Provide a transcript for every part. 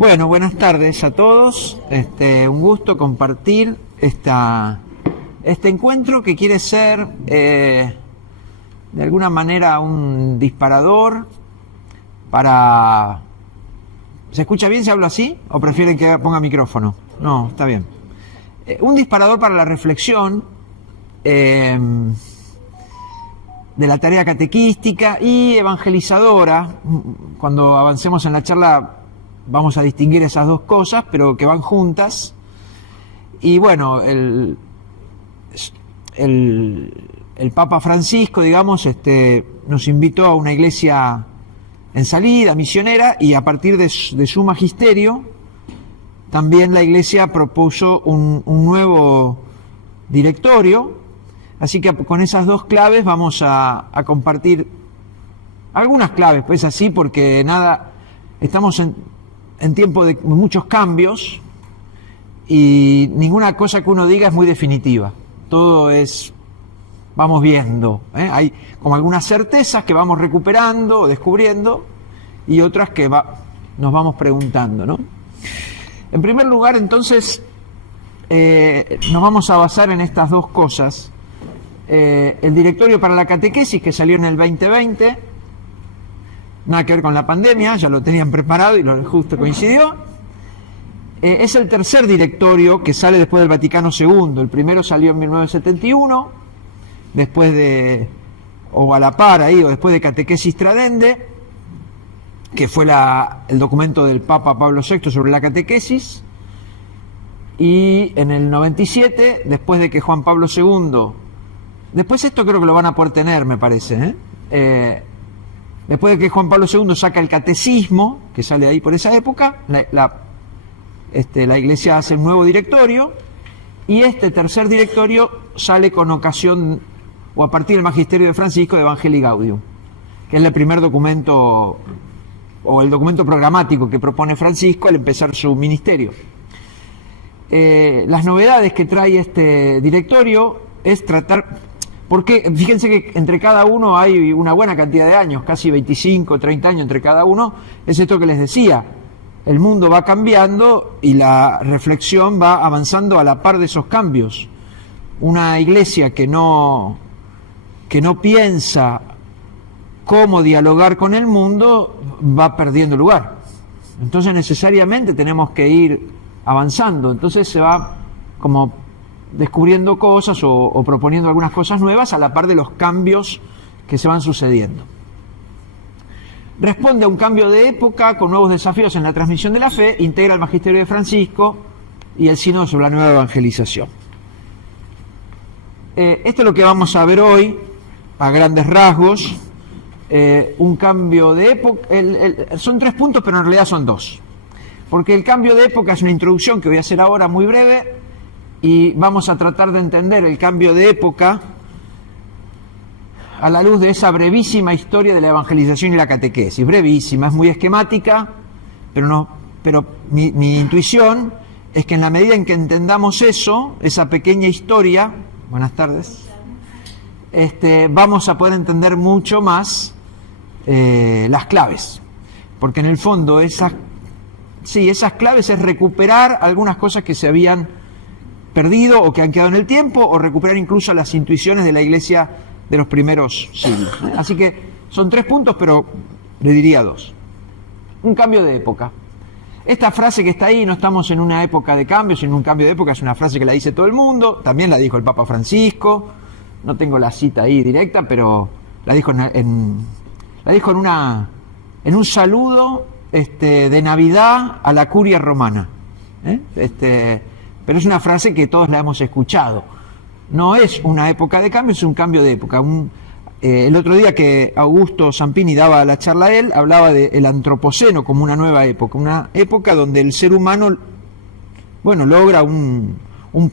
Bueno, buenas tardes a todos. Un gusto compartir este encuentro que quiere ser de alguna manera un disparador para... ¿Se escucha bien si hablo así? ¿O prefieren que ponga micrófono? No, está bien. Un disparador para la reflexión de la tarea catequística y evangelizadora. Cuando avancemos en la charla vamos a distinguir esas dos cosas, pero que van juntas. Y bueno, el Papa Francisco, digamos, nos invitó a una iglesia en salida, misionera, y a partir de su magisterio, también la iglesia propuso un nuevo directorio. Así que con esas dos claves vamos a compartir algunas claves, pues así, porque estamos en tiempo de muchos cambios y ninguna cosa que uno diga es muy definitiva. Todo vamos viendo, hay como algunas certezas que vamos recuperando o descubriendo y otras que nos vamos preguntando, ¿no? En primer lugar, entonces, nos vamos a basar en estas dos cosas. El directorio para la catequesis, que salió en el 2020, nada que ver con la pandemia, ya lo tenían preparado y justo coincidió. Es el tercer directorio que sale después del Vaticano II. El primero salió en 1971, o a la par ahí, o después de Catequesis Tradende, que fue el documento del Papa Pablo VI sobre la catequesis. Y en el 97, después de que Juan Pablo II... Después esto creo que lo van a poder tener, me parece, después de que Juan Pablo II saca el catecismo, que sale ahí por esa época, la iglesia hace un nuevo directorio, y este tercer directorio sale con ocasión, o a partir del magisterio de Francisco, de Evangelii Gaudium, que es el primer documento, o el documento programático que propone Francisco al empezar su ministerio. Las novedades que trae este directorio es tratar... Porque fíjense que entre cada uno hay una buena cantidad de años, casi 25, 30 años entre cada uno. Es esto que les decía, el mundo va cambiando y la reflexión va avanzando a la par de esos cambios. Una iglesia que no piensa cómo dialogar con el mundo va perdiendo lugar. Entonces necesariamente tenemos que ir avanzando. Entonces se va como descubriendo cosas o proponiendo algunas cosas nuevas a la par de los cambios que se van sucediendo. Responde a un cambio de época con nuevos desafíos en la transmisión de la fe, integra el magisterio de Francisco y el sínodo sobre la nueva evangelización. Esto es lo que vamos a ver hoy, a grandes rasgos, un cambio de época. Son 3 puntos, pero en realidad son 2. Porque el cambio de época es una introducción que voy a hacer ahora muy breve, y vamos a tratar de entender el cambio de época a la luz de esa brevísima historia de la evangelización y la catequesis. Brevísima, es muy esquemática, pero mi intuición es que en la medida en que entendamos esa pequeña historia, buenas tardes, vamos a poder entender mucho más las claves. Porque en el fondo esas claves es recuperar algunas cosas que se habían perdido o que han quedado en el tiempo, o recuperar incluso las intuiciones de la iglesia de los primeros siglos. Así que son 3 puntos, pero le diría 2. Un cambio de época. Esta frase que está ahí, no estamos en una época de cambio, sino en un cambio de época, es una frase que la dice todo el mundo, también la dijo el Papa Francisco, no tengo la cita ahí directa, pero la dijo en un saludo de Navidad a la curia romana. Pero es una frase que todos la hemos escuchado. No es una época de cambio, es un cambio de época. El otro día que Augusto Zampini daba la charla a él, hablaba del antropoceno como una nueva época. Una época donde el ser humano, logra un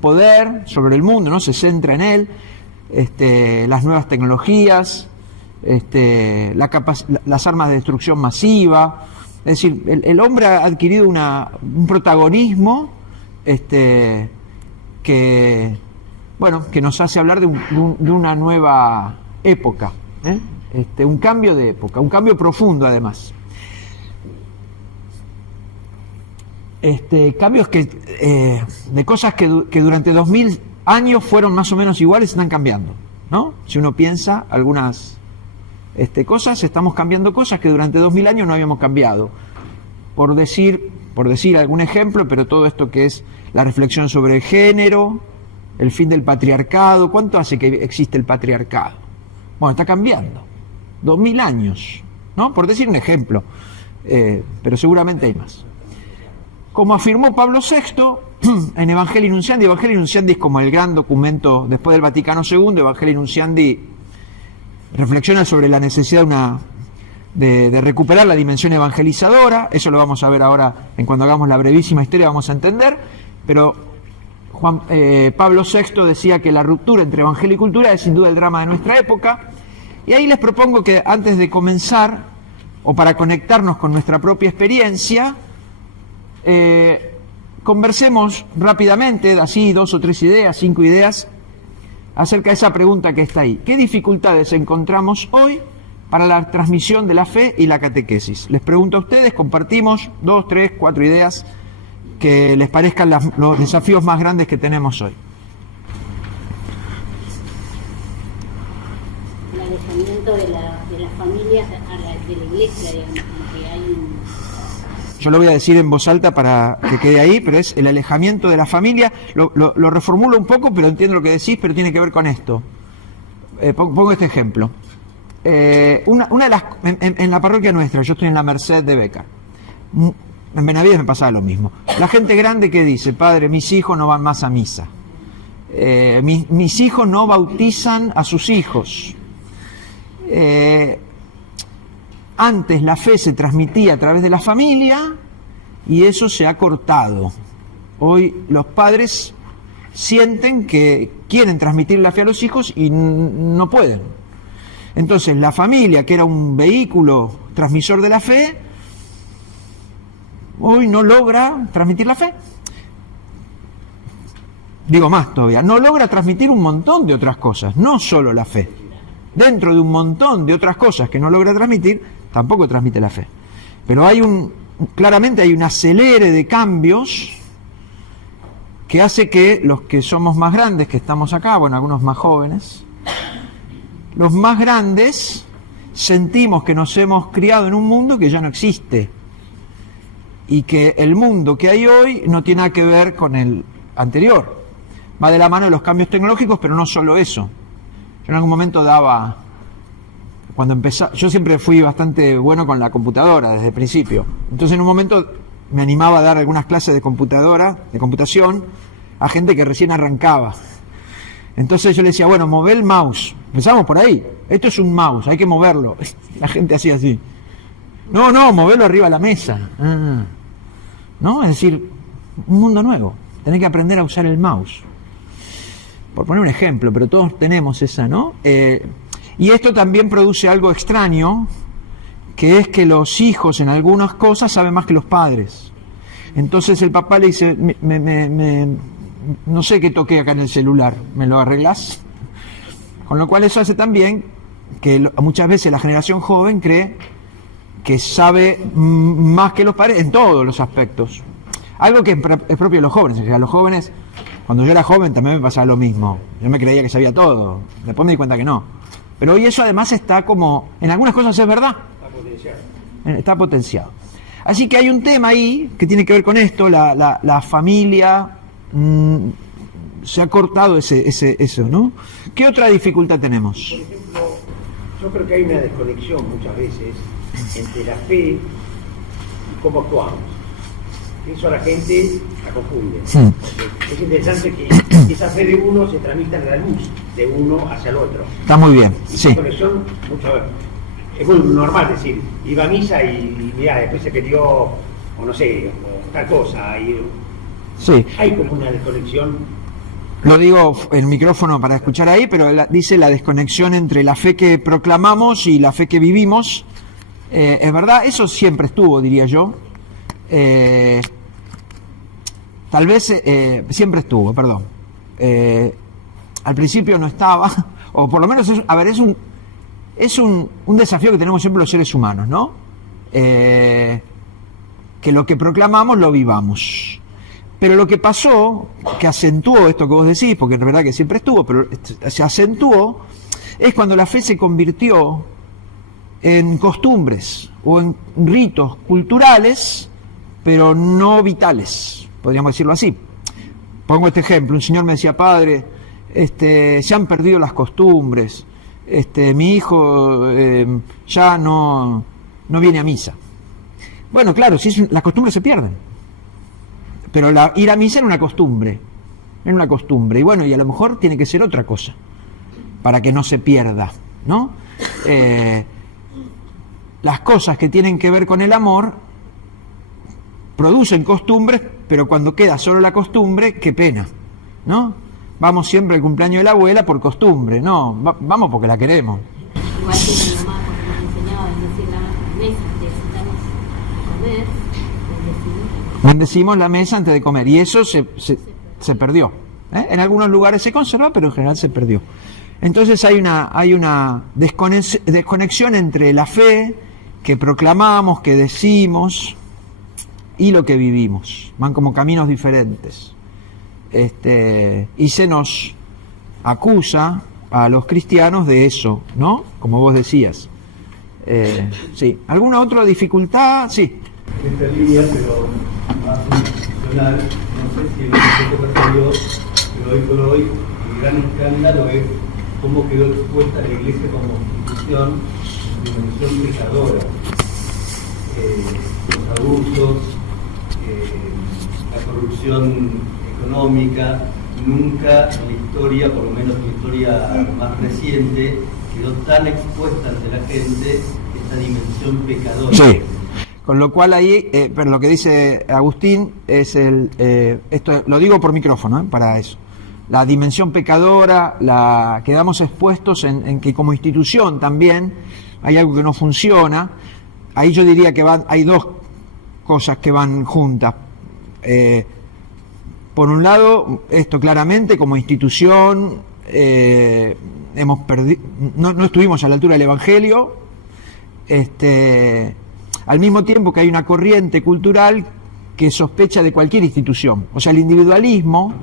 poder sobre el mundo, ¿no? Se centra en él, las nuevas tecnologías, las armas de destrucción masiva. Es decir, el hombre ha adquirido un protagonismo que nos hace hablar de una nueva época, un cambio de época, un cambio profundo además. cambios de cosas que durante 2000 años fueron más o menos iguales, están cambiando, ¿no? Si uno piensa algunas cosas, estamos cambiando cosas que durante 2000 años no habíamos cambiado. Por decir algún ejemplo, pero todo esto que es la reflexión sobre el género, el fin del patriarcado. ¿Cuánto hace que existe el patriarcado? Bueno, está cambiando. 2000 años, ¿no? Por decir un ejemplo, pero seguramente hay más. Como afirmó Pablo VI en Evangelii Nuntiandi, Evangelii Nuntiandi es como el gran documento después del Vaticano II. Evangelii Nuntiandi reflexiona sobre la necesidad de recuperar la dimensión evangelizadora. Eso lo vamos a ver ahora cuando hagamos la brevísima historia, vamos a entender. Pero Pablo VI decía que la ruptura entre evangelio y cultura es sin duda el drama de nuestra época. Y ahí les propongo que antes de comenzar, o para conectarnos con nuestra propia experiencia, conversemos rápidamente, así 2 o 3 ideas, 5 ideas, acerca de esa pregunta que está ahí. ¿Qué dificultades encontramos hoy para la transmisión de la fe y la catequesis? Les pregunto a ustedes, compartimos 2, 3, 4 ideas que les parezcan los desafíos más grandes que tenemos hoy. El alejamiento de las familias de la iglesia, digamos, como que hay un... Yo lo voy a decir en voz alta para que quede ahí, pero es el alejamiento de la familia. Lo reformulo un poco, pero entiendo lo que decís, pero tiene que ver con esto. Pongo este ejemplo. Una de las, en la parroquia nuestra, yo estoy en la Merced de Becar. En Benavides me pasaba lo mismo. La gente grande que dice: padre, mis hijos no van más a misa. Mis hijos no bautizan a sus hijos. Antes la fe se transmitía a través de la familia y eso se ha cortado. Hoy los padres sienten que quieren transmitir la fe a los hijos y no pueden. Entonces la familia, que era un vehículo transmisor de la fe, hoy no logra transmitir la fe. Digo más todavía, no logra transmitir un montón de otras cosas, no solo la fe. Dentro de un montón de otras cosas que no logra transmitir, tampoco transmite la fe. Pero claramente hay un acelere de cambios que hace que los que somos más grandes, que estamos acá, bueno, algunos más jóvenes, los más grandes sentimos que nos hemos criado en un mundo que ya no existe y que el mundo que hay hoy no tiene nada que ver con el anterior. Va de la mano de los cambios tecnológicos, pero no solo eso. Yo en algún momento yo siempre fui bastante bueno con la computadora desde el principio. Entonces en un momento me animaba a dar algunas clases de computación, a gente que recién arrancaba. Entonces yo le decía, bueno, mover el mouse. Empezamos por ahí. Esto es un mouse, hay que moverlo. La gente hacía así. No, moverlo arriba de la mesa. ¿No? Es decir, un mundo nuevo. Tenés que aprender a usar el mouse. Por poner un ejemplo, pero todos tenemos esa, ¿no? Y esto también produce algo extraño, que es que los hijos en algunas cosas saben más que los padres. Entonces el papá le dice, no sé qué toqué acá en el celular, ¿me lo arreglás? Con lo cual eso hace también que muchas veces la generación joven cree que sabe más que los padres en todos los aspectos. Algo que es propio de los jóvenes. O sea, los jóvenes, cuando yo era joven también me pasaba lo mismo. Yo me creía que sabía todo. Después me di cuenta que no. Pero hoy eso además está como... En algunas cosas es verdad. Está potenciado. Así que hay un tema ahí que tiene que ver con esto. La familia... se ha cortado eso, ¿no? ¿Qué otra dificultad tenemos? Por ejemplo, yo creo que hay una desconexión muchas veces entre la fe y cómo actuamos. Eso a la gente la confunde. Sí. Es interesante que esa fe de uno se transmita en la luz de uno hacia el otro. Está muy bien, sí. Esa conexión, es muy normal decir, iba a misa y mirá, después se perdió, o no sé, o tal cosa. Sí. Hay como una desconexión. Lo digo el micrófono para escuchar ahí, pero dice la desconexión entre la fe que proclamamos y la fe que vivimos. Es verdad, eso siempre estuvo, diría yo. Tal vez siempre estuvo, perdón. Al principio no estaba, o por lo menos es un desafío que tenemos siempre los seres humanos, ¿no? que lo que proclamamos lo vivamos. Pero lo que pasó, que acentuó esto que vos decís, porque es verdad que siempre estuvo, pero se acentuó, es cuando la fe se convirtió en costumbres o en ritos culturales, pero no vitales, podríamos decirlo así. Pongo este ejemplo: un señor me decía: padre, se han perdido las costumbres, mi hijo ya no viene a misa. Bueno, claro, si las costumbres se pierden, pero ir a misa era una costumbre, y bueno, y a lo mejor tiene que ser otra cosa para que no se pierda, ¿no? Las cosas que tienen que ver con el amor producen costumbres, pero cuando queda solo la costumbre, qué pena, ¿no? Vamos siempre al cumpleaños de la abuela por costumbre, no, vamos porque la queremos. Igual que mi mamá, cuando me enseñaba a bendecir la mesa antes de sentarnos a comer, bendecimos la mesa antes de comer, y eso se perdió. En algunos lugares se conserva, pero en general se perdió. Entonces hay una desconexión entre la fe que proclamamos, que decimos, y lo que vivimos. Van como caminos diferentes. Y se nos acusa a los cristianos de eso, ¿no? Como vos decías. Sí. ¿Alguna otra dificultad? Sí. En esta línea, pero más institucional, no sé si el Consejo referió, pero hoy por hoy el gran escándalo es cómo quedó expuesta la Iglesia como institución de dimensión pecadora. Los abusos, la corrupción económica, nunca en la historia, por lo menos en la historia más reciente, quedó tan expuesta ante la gente esta dimensión pecadora. Sí. Con lo cual ahí, pero lo que dice Agustín es esto lo digo por micrófono, para eso. La dimensión pecadora, quedamos expuestos en que como institución también hay algo que no funciona. Ahí yo diría que hay dos cosas que van juntas. Por un lado, esto claramente como institución hemos perdido, no estuvimos a la altura del Evangelio, al mismo tiempo que hay una corriente cultural que sospecha de cualquier institución. O sea, el individualismo,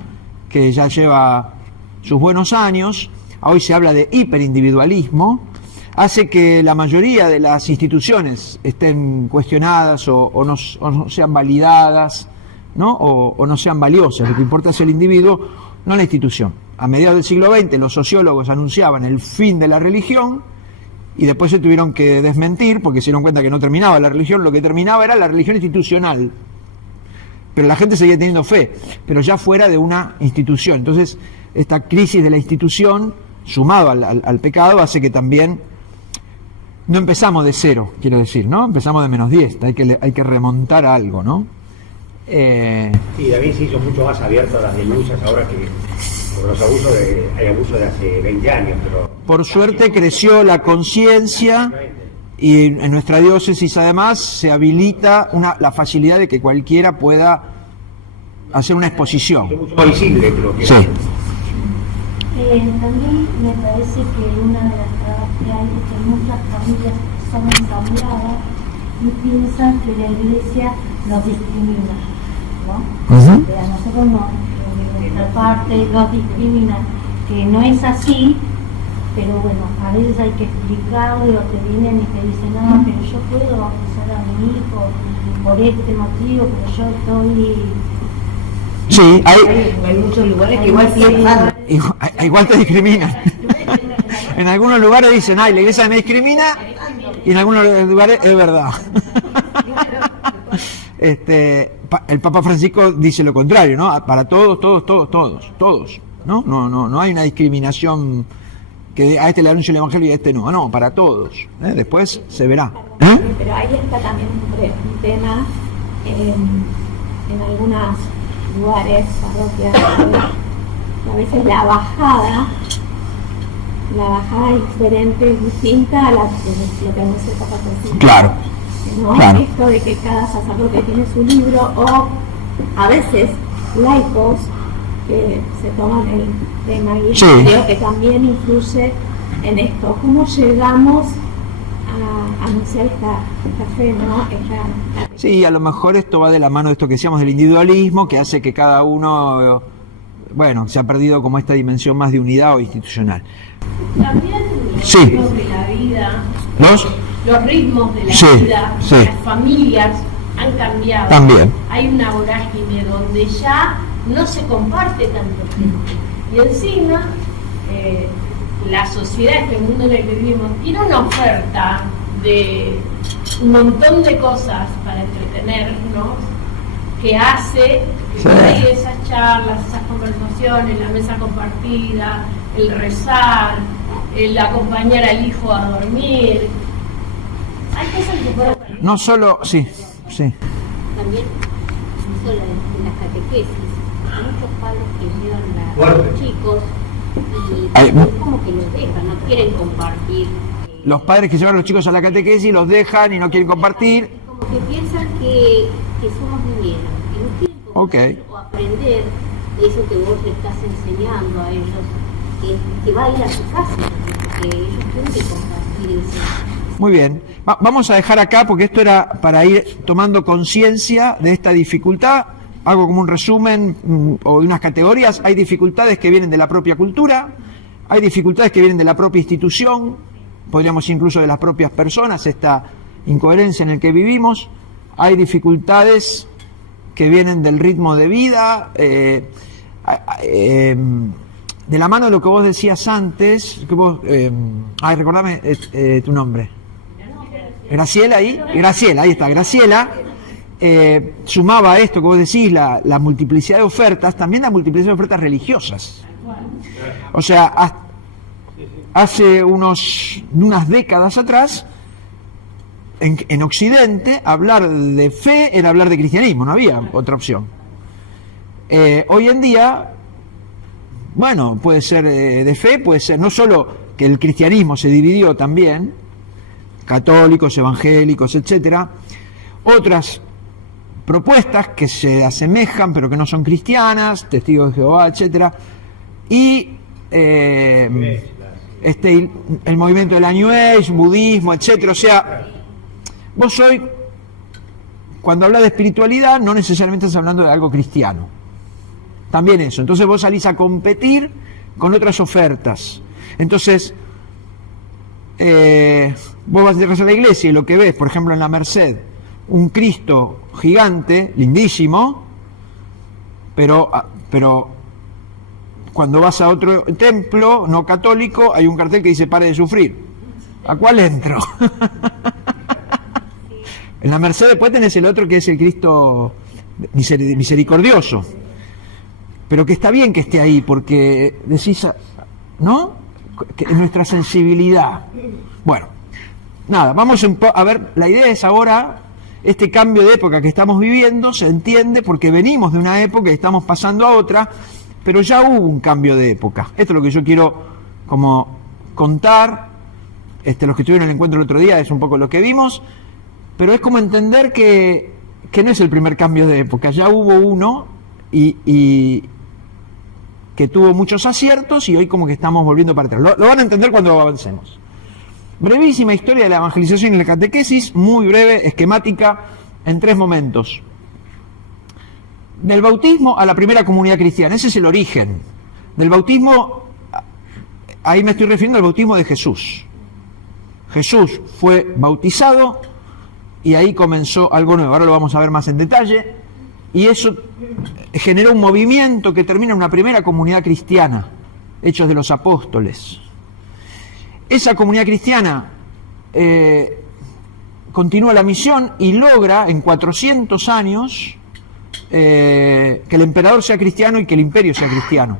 que ya lleva sus buenos años, hoy se habla de hiperindividualismo, hace que la mayoría de las instituciones estén cuestionadas o no sean validadas, ¿no? O no sean valiosas. Lo que importa es el individuo, no la institución. A mediados del siglo XX los sociólogos anunciaban el fin de la religión y después se tuvieron que desmentir porque se dieron cuenta que no terminaba la religión, lo que terminaba era la religión institucional. Pero la gente seguía teniendo fe, pero ya fuera de una institución. Entonces, esta crisis de la institución, sumado al pecado, hace que también no empezamos de cero, quiero decir, ¿no? Empezamos de -10, hay que remontar a algo, ¿no? Sí, David se hizo mucho más abierto a las denuncias ahora que por los abusos hay abusos de hace 20 años, pero... Por suerte creció la conciencia y en nuestra diócesis además se habilita la facilidad de que cualquiera pueda hacer una exposición. Es mucho más visible, creo que... Sí. También me parece que una de las trabas que hay es que muchas familias son encambiadas y piensan que la Iglesia los discrimina, ¿no? Uh-huh. A nosotros no, de nuestra parte los discrimina, que no es así, pero bueno, a veces hay que explicarle o te vienen y te dicen, no, pero yo puedo bautizar a mi hijo por este motivo, pero yo estoy... Sí, hay muchos lugares que igual piensan. Igual te discriminan. En algunos lugares dicen, la Iglesia me discrimina, y en algunos lugares es verdad. El Papa Francisco dice lo contrario, ¿no? Para todos, ¿no? No hay una discriminación que a este le anuncio el Evangelio y a este no, para todos. Después se verá. Pero ahí está también un tema en algunos lugares, parroquias, a veces la bajada es diferente, es distinta a lo que anuncia el Papa Francisco. Claro. ¿No? Claro. Esto de que cada sacerdote tiene su libro, o a veces laicos que se toman el tema y creo que también influye en esto. ¿Cómo llegamos a anunciar esta fe, ¿no? Sí, a lo mejor esto va de la mano de esto que decíamos del individualismo, que hace que cada uno, bueno, se ha perdido como esta dimensión más de unidad o institucional. También los Sí. ritmos de la vida, los ritmos de la Sí, vida, sí. las familias han cambiado. También. Hay una vorágine donde ya no se comparte tanto tiempo. Y encima, la sociedad, este mundo en el que vivimos, tiene una oferta de un montón de cosas para entretenernos que hace que Sí. por ahí esas charlas, esas conversaciones, la mesa compartida, el rezar, el acompañar al hijo a dormir, hay cosas que fueron... No solo, sí. También hizo de las catequesis. Hay muchos padres que llevan a Fuerte. los chicos y Ay, es como que los dejan, no quieren compartir. Los padres que llevan a los chicos a la catequesis los dejan y no quieren compartir. Como que piensan que somos niñeros, que no quieren compartir o aprender eso que vos le estás enseñando a ellos, que va a ir a su casa, que ellos tienen que compartir eso. Muy bien. Vamos a dejar acá porque esto era para ir tomando conciencia de esta dificultad. Hago como un resumen o de unas categorías. Hay dificultades que vienen de la propia cultura, hay dificultades que vienen de la propia institución, podríamos incluso de las propias personas, esta incoherencia en el que vivimos. Hay dificultades que vienen del ritmo de vida, de la mano de lo que vos decías antes, que vos, recordame tu nombre. Graciela, ahí está, Graciela. Sumaba a esto que vos decís, la multiplicidad de ofertas, también la multiplicidad de ofertas religiosas. O sea, hace unas décadas atrás, en Occidente, hablar de fe era hablar de cristianismo, no había otra opción. Hoy en día, bueno, puede ser de fe, puede ser no solo que el cristianismo se dividió también, católicos, evangélicos, etcétera, otras propuestas que se asemejan pero que no son cristianas, testigos de Jehová, etcétera, y el movimiento de la New Age, budismo, etcétera. O sea, vos hoy, cuando hablas de espiritualidad, no necesariamente estás hablando de algo cristiano. También eso. Entonces vos salís a competir con otras ofertas. Entonces, vos vas a la iglesia y lo que ves, por ejemplo, en la Merced, un Cristo gigante, lindísimo, pero cuando vas a otro templo no católico hay un cartel que dice pare de sufrir. ¿A cuál entro? En la Merced después tenés el otro que es el Cristo misericordioso, pero que está bien que esté ahí porque decís, ¿no? Que es nuestra sensibilidad. Bueno, nada, vamos a ver, la idea es ahora, este cambio de época que estamos viviendo se entiende porque venimos de una época y estamos pasando a otra, pero ya hubo un cambio de época. Esto es lo que yo quiero como contar. Los que estuvieron en el encuentro el otro día es un poco lo que vimos, pero es como entender que no es el primer cambio de época, ya hubo uno y que tuvo muchos aciertos y hoy como que estamos volviendo para atrás. Lo van a entender cuando avancemos. Brevísima historia de la evangelización y la catequesis, muy breve, esquemática, en 3 momentos. Del bautismo a la primera comunidad cristiana, ese es el origen. Del bautismo, ahí me estoy refiriendo al bautismo de Jesús. Jesús fue bautizado y ahí comenzó algo nuevo, ahora lo vamos a ver más en detalle, y eso generó un movimiento que termina en una primera comunidad cristiana, Hechos de los Apóstoles. Esa comunidad cristiana continúa la misión y logra en 400 años que el emperador sea cristiano y que el imperio sea cristiano.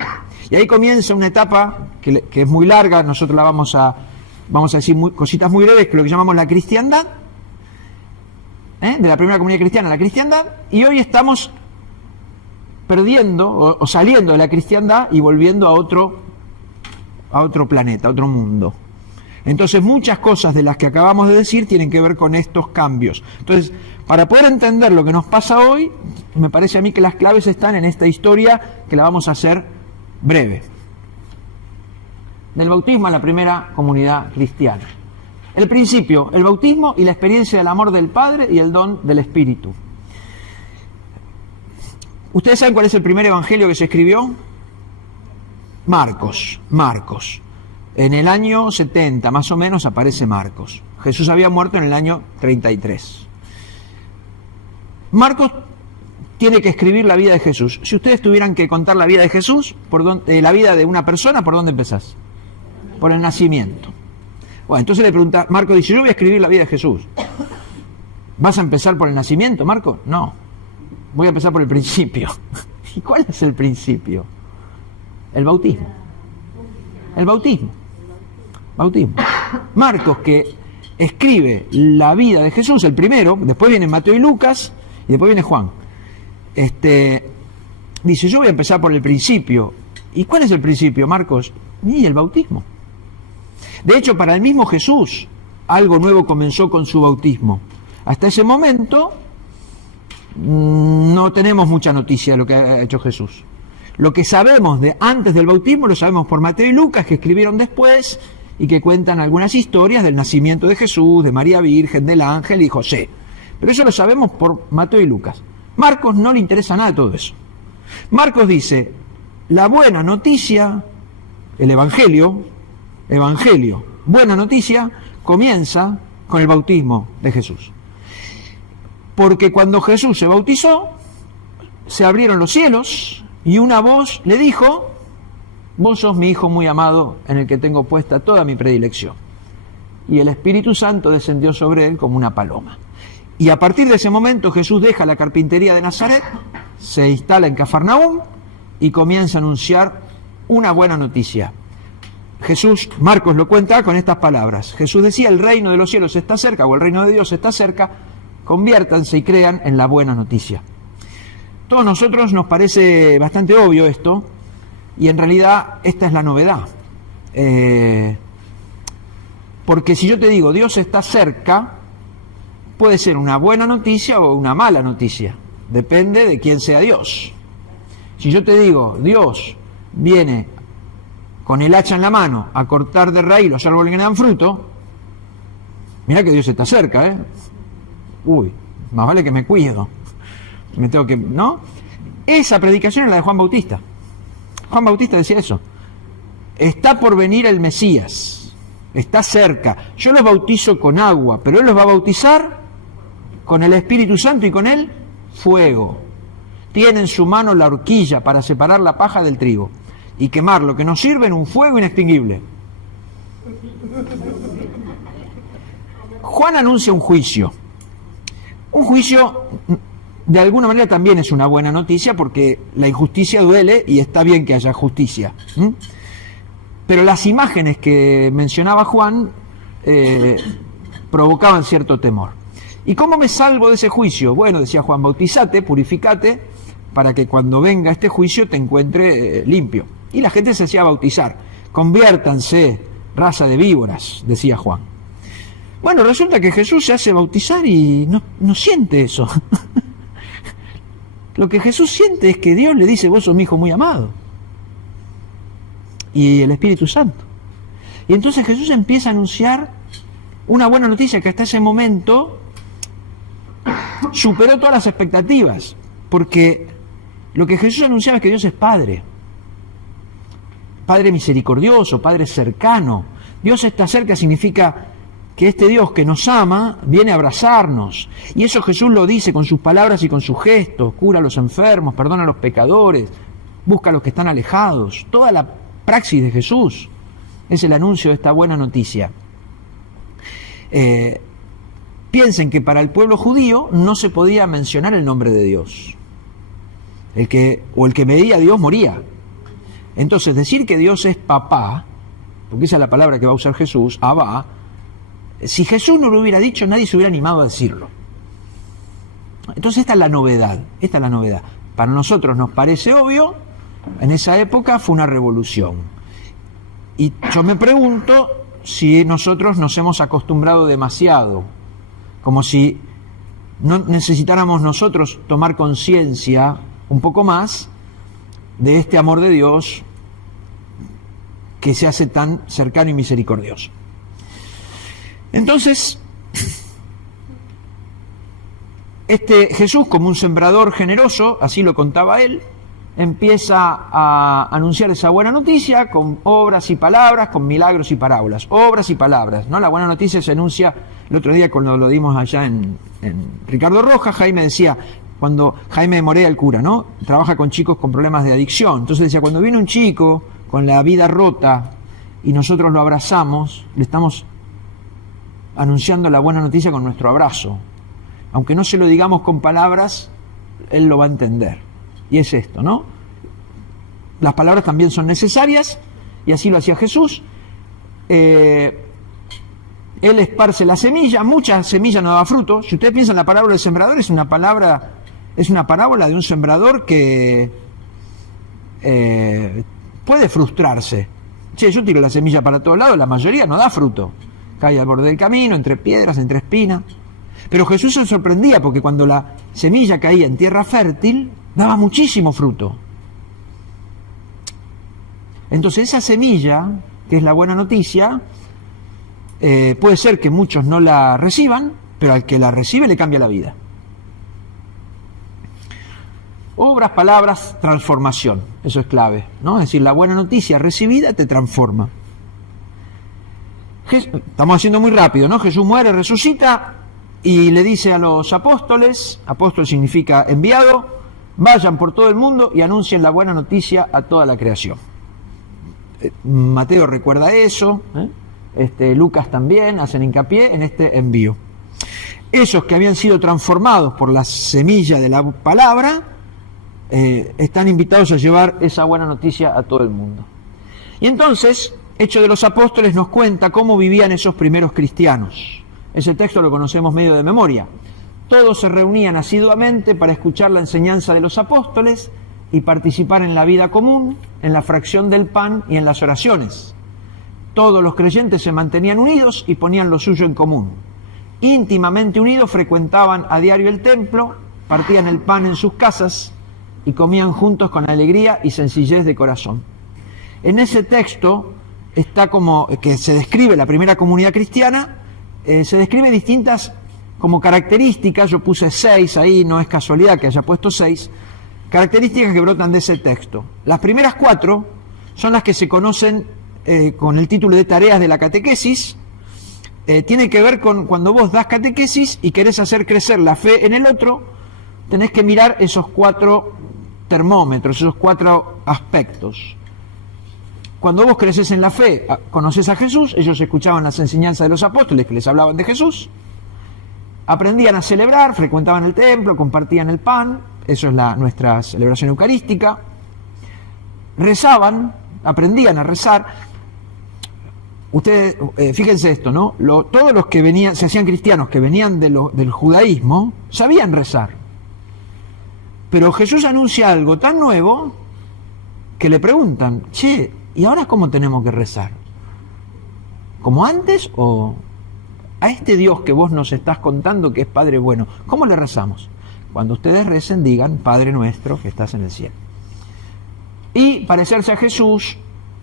Y ahí comienza una etapa que es muy larga, nosotros la vamos a decir cositas muy breves, que es lo que llamamos la cristiandad, de la primera comunidad cristiana a la cristiandad, y hoy estamos perdiendo o saliendo de la cristiandad y volviendo a otro planeta, a otro mundo. Entonces muchas cosas de las que acabamos de decir tienen que ver con estos cambios. Entonces, para poder entender lo que nos pasa hoy, me parece a mí que las claves están en esta historia que la vamos a hacer breve. Del bautismo a la primera comunidad cristiana. El principio, el bautismo y la experiencia del amor del Padre y el don del Espíritu. ¿Ustedes saben cuál es el primer evangelio que se escribió? Marcos. En el año 70, más o menos, aparece Marcos. Jesús había muerto en el año 33. Marcos tiene que escribir la vida de Jesús. Si ustedes tuvieran que contar la vida de Jesús, la vida de una persona, ¿por dónde empezás? Por el nacimiento. Bueno, entonces le pregunta, Marcos dice, yo voy a escribir la vida de Jesús. ¿Vas a empezar por el nacimiento, Marcos? No, voy a empezar por el principio. ¿Y cuál es el principio? El bautismo. El bautismo. Marcos, que escribe la vida de Jesús, el primero, después vienen Mateo y Lucas, y después viene Juan. Dice, yo voy a empezar por el principio. ¿Y cuál es el principio, Marcos? Y el bautismo. De hecho, para el mismo Jesús, algo nuevo comenzó con su bautismo. Hasta ese momento, no tenemos mucha noticia de lo que ha hecho Jesús. Lo que sabemos de antes del bautismo lo sabemos por Mateo y Lucas, que escribieron después y que cuentan algunas historias del nacimiento de Jesús, de María Virgen, del ángel y José. Pero eso lo sabemos por Mateo y Lucas. Marcos no le interesa nada de todo eso. Marcos dice, la buena noticia, el evangelio, buena noticia, comienza con el bautismo de Jesús. Porque cuando Jesús se bautizó, se abrieron los cielos y una voz le dijo, vos sos mi Hijo muy amado, en el que tengo puesta toda mi predilección. Y el Espíritu Santo descendió sobre él como una paloma. Y a partir de ese momento Jesús deja la carpintería de Nazaret, se instala en Cafarnaúm y comienza a anunciar una buena noticia. Jesús, Marcos lo cuenta con estas palabras. Jesús decía, el reino de los cielos está cerca, o el reino de Dios está cerca, conviértanse y crean en la buena noticia. Todos nosotros nos parece bastante obvio esto, y en realidad esta es la novedad. Porque si yo te digo, Dios está cerca, puede ser una buena noticia o una mala noticia. Depende de quién sea Dios. Si yo te digo, Dios viene con el hacha en la mano a cortar de raíz los árboles que dan fruto, mira que Dios está cerca, ¿eh? Uy, más vale que me cuido. Me tengo que, ¿no? Esa predicación es la de Juan Bautista. Juan Bautista decía eso. Está por venir el Mesías. Está cerca. Yo los bautizo con agua, pero Él los va a bautizar con el Espíritu Santo y con el fuego. Tiene en su mano la horquilla para separar la paja del trigo y quemar lo que no sirve en un fuego inextinguible. Juan anuncia un juicio. Un juicio, de alguna manera, también es una buena noticia porque la injusticia duele y está bien que haya justicia. Pero las imágenes que mencionaba Juan provocaban cierto temor. ¿Y cómo me salvo de ese juicio? Bueno, decía Juan, bautízate, purificate, para que cuando venga este juicio te encuentre limpio. Y la gente se hacía bautizar. Conviértanse, raza de víboras, decía Juan. Bueno, resulta que Jesús se hace bautizar y no siente eso. Lo que Jesús siente es que Dios le dice, vos sos mi Hijo muy amado. Y el Espíritu Santo. Y entonces Jesús empieza a anunciar una buena noticia que hasta ese momento superó todas las expectativas, porque lo que Jesús anunciaba es que Dios es Padre. Padre misericordioso, Padre cercano. Dios está cerca significa que este Dios que nos ama viene a abrazarnos. Y eso Jesús lo dice con sus palabras y con sus gestos. Cura a los enfermos, perdona a los pecadores, busca a los que están alejados. Toda la praxis de Jesús es el anuncio de esta buena noticia. Piensen que para el pueblo judío no se podía mencionar el nombre de Dios. El que veía a Dios moría. Entonces decir que Dios es papá, porque esa es la palabra que va a usar Jesús, Abba, si Jesús no lo hubiera dicho, nadie se hubiera animado a decirlo. Entonces esta es la novedad. Para nosotros nos parece obvio, en esa época fue una revolución. Y yo me pregunto si nosotros nos hemos acostumbrado demasiado, como si no necesitáramos nosotros tomar conciencia un poco más de este amor de Dios que se hace tan cercano y misericordioso. Entonces, Jesús, como un sembrador generoso, así lo contaba él, empieza a anunciar esa buena noticia con obras y palabras, con milagros y parábolas. Obras y palabras, ¿no? La buena noticia se anuncia, el otro día cuando lo dimos allá en Ricardo Rojas, Jaime decía, cuando Jaime de Morea, el cura, ¿no? Trabaja con chicos con problemas de adicción. Entonces decía, cuando viene un chico con la vida rota y nosotros lo abrazamos, le estamos anunciando la buena noticia con nuestro abrazo. Aunque no se lo digamos con palabras, él lo va a entender. Y es esto, ¿no? Las palabras también son necesarias, y así lo hacía Jesús. Él esparce la semilla, mucha semilla no da fruto. Si ustedes piensan, la parábola del sembrador es una parábola de un sembrador que puede frustrarse. Che, yo tiro la semilla para todos lados, la mayoría no da fruto. Cae al borde del camino, entre piedras, entre espinas. Pero Jesús se sorprendía porque cuando la semilla caía en tierra fértil, daba muchísimo fruto. Entonces esa semilla, que es la buena noticia, puede ser que muchos no la reciban, pero al que la recibe le cambia la vida. Obras, palabras, transformación. Eso es clave, ¿no? Es decir, la buena noticia recibida te transforma. Estamos haciendo muy rápido, ¿no? Jesús muere, resucita y le dice a los apóstoles, apóstol significa enviado, vayan por todo el mundo y anuncien la buena noticia a toda la creación. Mateo recuerda eso, Lucas también, hacen hincapié en este envío. Esos que habían sido transformados por la semilla de la palabra, están invitados a llevar esa buena noticia a todo el mundo. Y entonces, Hechos de los Apóstoles nos cuenta cómo vivían esos primeros cristianos. Ese texto lo conocemos medio de memoria. Todos se reunían asiduamente para escuchar la enseñanza de los apóstoles y participar en la vida común, en la fracción del pan y en las oraciones. Todos los creyentes se mantenían unidos y ponían lo suyo en común. Íntimamente unidos frecuentaban a diario el templo, partían el pan en sus casas y comían juntos con alegría y sencillez de corazón. En ese texto está como que se describe la primera comunidad cristiana, se describe distintas como características, yo puse 6 ahí, no es casualidad que haya puesto 6, características que brotan de ese texto. Las primeras 4 son las que se conocen con el título de tareas de la catequesis. Tiene que ver con cuando vos das catequesis y querés hacer crecer la fe en el otro, tenés que mirar esos 4 termómetros, esos 4 aspectos. Cuando vos creces en la fe, conoces a Jesús, ellos escuchaban las enseñanzas de los apóstoles que les hablaban de Jesús, aprendían a celebrar, frecuentaban el templo, compartían el pan, eso es nuestra celebración eucarística, rezaban, aprendían a rezar. Ustedes, fíjense esto, ¿no? Todos los que venían, se hacían cristianos, que venían del judaísmo, sabían rezar. Pero Jesús anuncia algo tan nuevo que le preguntan, che, ¿y ahora cómo tenemos que rezar? ¿Como antes o a este Dios que vos nos estás contando que es Padre bueno? ¿Cómo le rezamos? Cuando ustedes recen, digan, Padre nuestro que estás en el cielo. Y parecerse a Jesús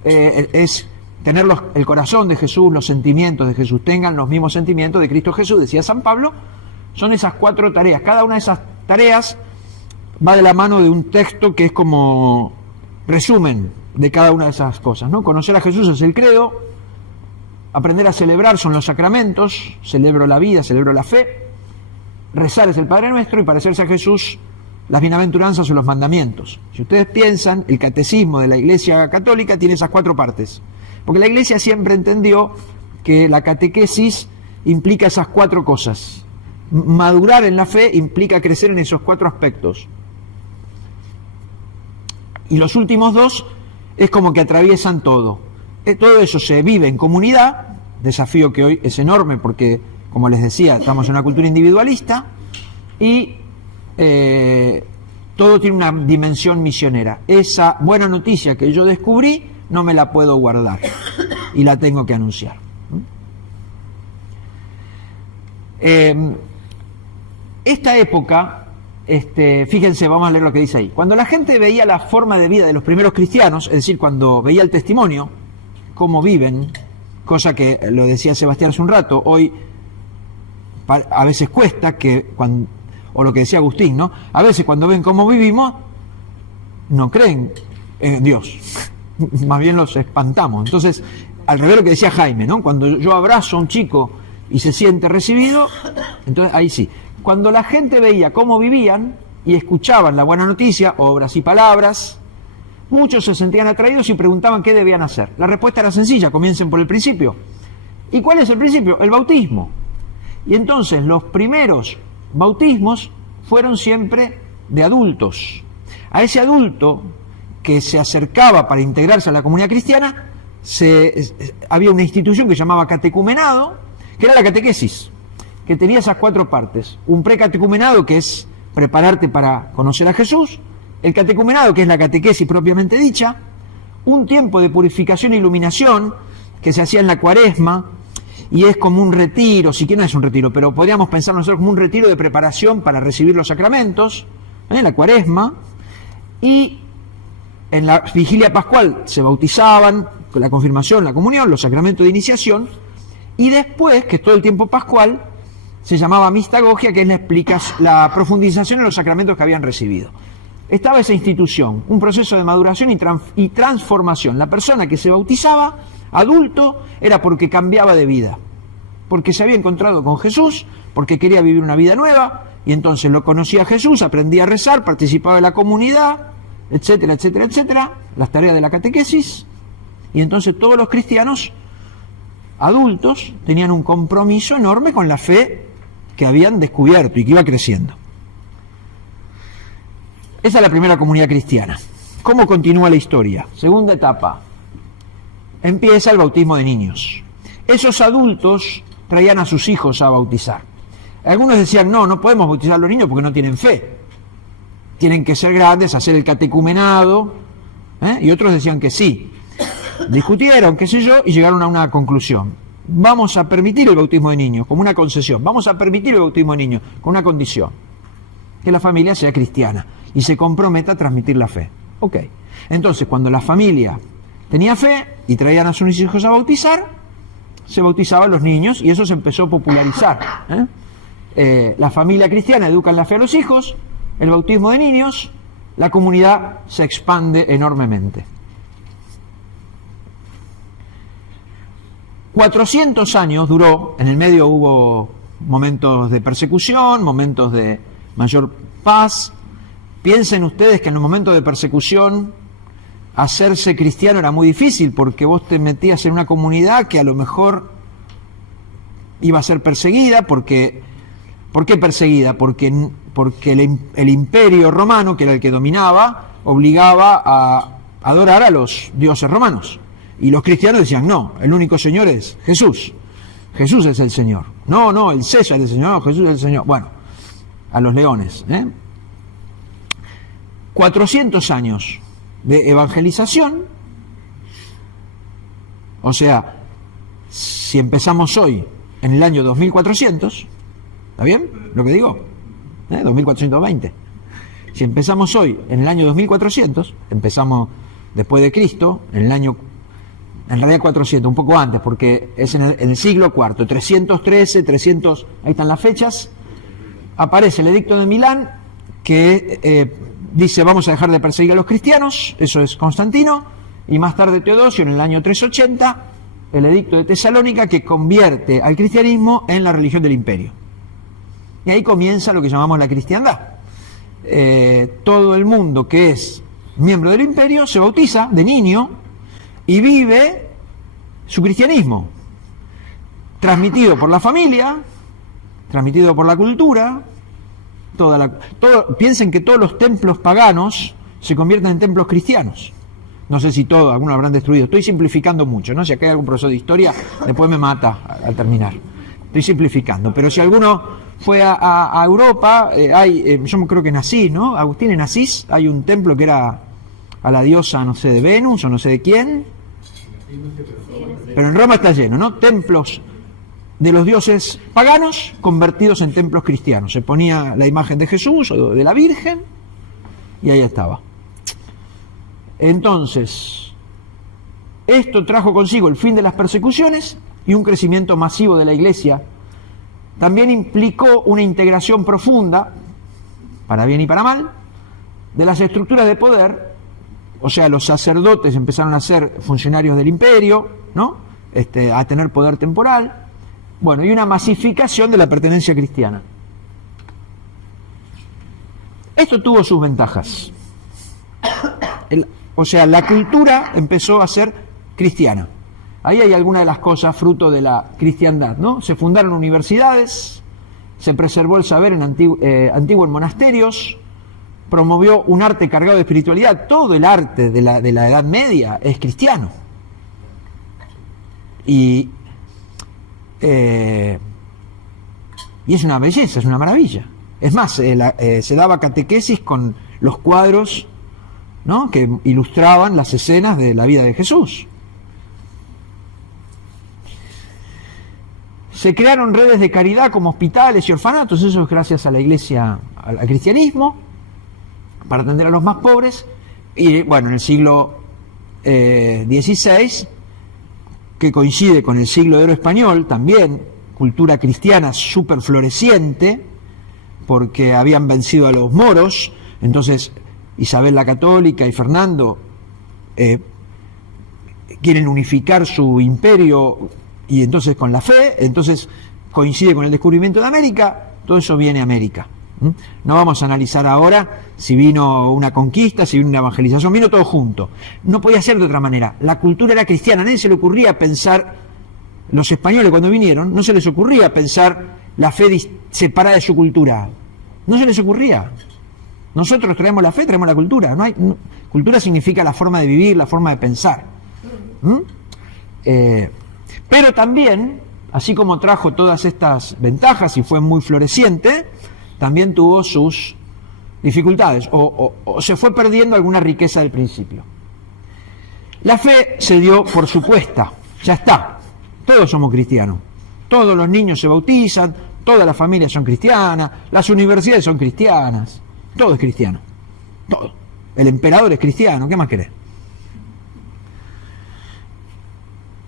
es tener el corazón de Jesús, los sentimientos de Jesús, tengan los mismos sentimientos de Cristo Jesús, decía San Pablo. Son esas 4 tareas. Cada una de esas tareas va de la mano de un texto que es como resumen de cada una de esas cosas, ¿no? Conocer a Jesús es el credo, aprender a celebrar son los sacramentos, celebro la vida, celebro la fe, rezar es el Padre Nuestro y parecerse a Jesús, las bienaventuranzas o los mandamientos. Si ustedes piensan, el catecismo de la Iglesia Católica tiene esas 4 partes, porque la Iglesia siempre entendió que la catequesis implica esas 4 cosas. Madurar en la fe implica crecer en esos 4 aspectos. Y los últimos 2 es como que atraviesan todo. Todo eso se vive en comunidad, desafío que hoy es enorme porque, como les decía, estamos en una cultura individualista y todo tiene una dimensión misionera. Esa buena noticia que yo descubrí no me la puedo guardar y la tengo que anunciar. Esta época, fíjense, vamos a leer lo que dice ahí. Cuando la gente veía la forma de vida de los primeros cristianos, es decir, cuando veía el testimonio, cómo viven, cosa que lo decía Sebastián hace un rato, hoy a veces cuesta que cuando, o lo que decía Agustín, ¿no? A veces cuando ven cómo vivimos, no creen en Dios, más bien los espantamos. Entonces, al revés de lo que decía Jaime, ¿no? Cuando yo abrazo a un chico y se siente recibido, entonces ahí sí. Cuando la gente veía cómo vivían y escuchaban la buena noticia, obras y palabras, muchos se sentían atraídos y preguntaban qué debían hacer. La respuesta era sencilla: comiencen por el principio. ¿Y cuál es el principio? El bautismo. Y entonces los primeros bautismos fueron siempre de adultos. A ese adulto que se acercaba para integrarse a la comunidad cristiana, había una institución que se llamaba catecumenado, que era la catequesis, que tenía esas 4 partes. Un precatecumenado, que es prepararte para conocer a Jesús; el catecumenado, que es la catequesis propiamente dicha; un tiempo de purificación e iluminación, que se hacía en la Cuaresma, y es como un retiro, si que no es un retiro, pero podríamos pensar nosotros como un retiro de preparación para recibir los sacramentos, la Cuaresma. Y en la vigilia pascual se bautizaban, la confirmación, la comunión, los sacramentos de iniciación, y después, que es todo el tiempo pascual, se llamaba mistagogia, que es la profundización en los sacramentos que habían recibido. Estaba esa institución, un proceso de maduración y transformación. La persona que se bautizaba, adulto, era porque cambiaba de vida, porque se había encontrado con Jesús, porque quería vivir una vida nueva, y entonces lo conocía a Jesús, aprendía a rezar, participaba de la comunidad, etcétera, etcétera, etcétera, las tareas de la catequesis, y entonces todos los cristianos adultos tenían un compromiso enorme con la fe que habían descubierto y que iba creciendo. Esa es la primera comunidad cristiana. ¿Cómo continúa la historia? Segunda etapa. Empieza el bautismo de niños. Esos adultos traían a sus hijos a bautizar. Algunos decían, no podemos bautizar a los niños porque no tienen fe. Tienen que ser grandes, hacer el catecumenado, y otros decían que sí. Discutieron, qué sé yo, y llegaron a una conclusión. Vamos a permitir el bautismo de niños, como una concesión. Vamos a permitir el bautismo de niños, con una condición: que la familia sea cristiana y se comprometa a transmitir la fe. Ok. Entonces, cuando la familia tenía fe y traían a sus hijos a bautizar, se bautizaban los niños y eso se empezó a popularizar. La familia cristiana educa en la fe a los hijos, el bautismo de niños, la comunidad se expande enormemente. 400 años duró, en el medio hubo momentos de persecución, momentos de mayor paz. Piensen ustedes que en los momentos de persecución hacerse cristiano era muy difícil, porque vos te metías en una comunidad que a lo mejor iba a ser perseguida. ¿Por qué perseguida? Porque el imperio romano, que era el que dominaba, obligaba a adorar a los dioses romanos. Y los cristianos decían, no, el único Señor es Jesús. Jesús es el Señor. No, el César es el Señor, no, Jesús es el Señor. Bueno, a los leones. 400 años de evangelización. O sea, si empezamos hoy en el año 2400, ¿está bien lo que digo? 2420. Si empezamos hoy en el año 2400, empezamos después de Cristo, en el año, en realidad 400, un poco antes, porque es en el siglo IV, 313, 300, ahí están las fechas, aparece el Edicto de Milán, que dice vamos a dejar de perseguir a los cristianos, eso es Constantino, y más tarde Teodosio en el año 380, el Edicto de Tesalónica, que convierte al cristianismo en la religión del imperio. Y ahí comienza lo que llamamos la cristiandad. Todo el mundo que es miembro del imperio se bautiza de niño y vive su cristianismo, transmitido por la familia, transmitido por la cultura. Piensen que todos los templos paganos se convierten en templos cristianos. No sé si todos, algunos lo habrán destruido. Estoy simplificando mucho, ¿no? Si acá hay algún profesor de historia, después me mata al terminar. Estoy simplificando, pero si alguno fue a Europa, yo creo que en Asís, ¿no? Agustín, en Asís hay un templo que era a la diosa, no sé, de Venus o no sé de quién, pero en Roma está lleno, ¿no? Templos de los dioses paganos convertidos en templos cristianos. Se ponía la imagen de Jesús o de la Virgen y ahí estaba. Entonces, Esto trajo consigo el fin de las persecuciones y un crecimiento masivo de la Iglesia. También implicó una integración profunda, para bien y para mal, de las estructuras de poder. O sea, los sacerdotes empezaron a ser funcionarios del imperio, ¿no? A tener poder temporal. Bueno, y una masificación de la pertenencia cristiana. Esto tuvo sus ventajas. O sea, la cultura empezó a ser cristiana. Ahí hay algunas de las cosas fruto de la cristiandad, ¿no? Se fundaron universidades, se preservó el saber antiguo en monasterios, promovió un arte cargado de espiritualidad. Todo el arte de la Edad Media es cristiano. Y es una belleza, es una maravilla. Es más, se daba catequesis con los cuadros, ¿no?, que ilustraban las escenas de la vida de Jesús. Se crearon redes de caridad como hospitales y orfanatos, eso es gracias a la Iglesia, al cristianismo, para atender a los más pobres. Y bueno, en el siglo XVI, que coincide con el siglo de oro español, también cultura cristiana súper floreciente, porque habían vencido a los moros. Entonces Isabel la Católica y Fernando quieren unificar su imperio, y entonces con la fe, entonces coincide con el descubrimiento de América. Todo eso viene a América. No vamos a analizar ahora si vino una conquista, si vino una evangelización, vino todo junto. No podía ser de otra manera. La cultura era cristiana, a nadie se le ocurría pensar, los españoles cuando vinieron, no se les ocurría pensar la fe separada de su cultura. No se les ocurría. Nosotros traemos la fe, traemos la cultura. Cultura significa la forma de vivir, la forma de pensar. Pero también, así como trajo todas estas ventajas y fue muy floreciente, también tuvo sus dificultades, o se fue perdiendo alguna riqueza del principio. La fe se dio por supuesta, ya está, todos somos cristianos, todos los niños se bautizan, todas las familias son cristianas, las universidades son cristianas, todo es cristiano, todo. El emperador es cristiano, ¿qué más querés?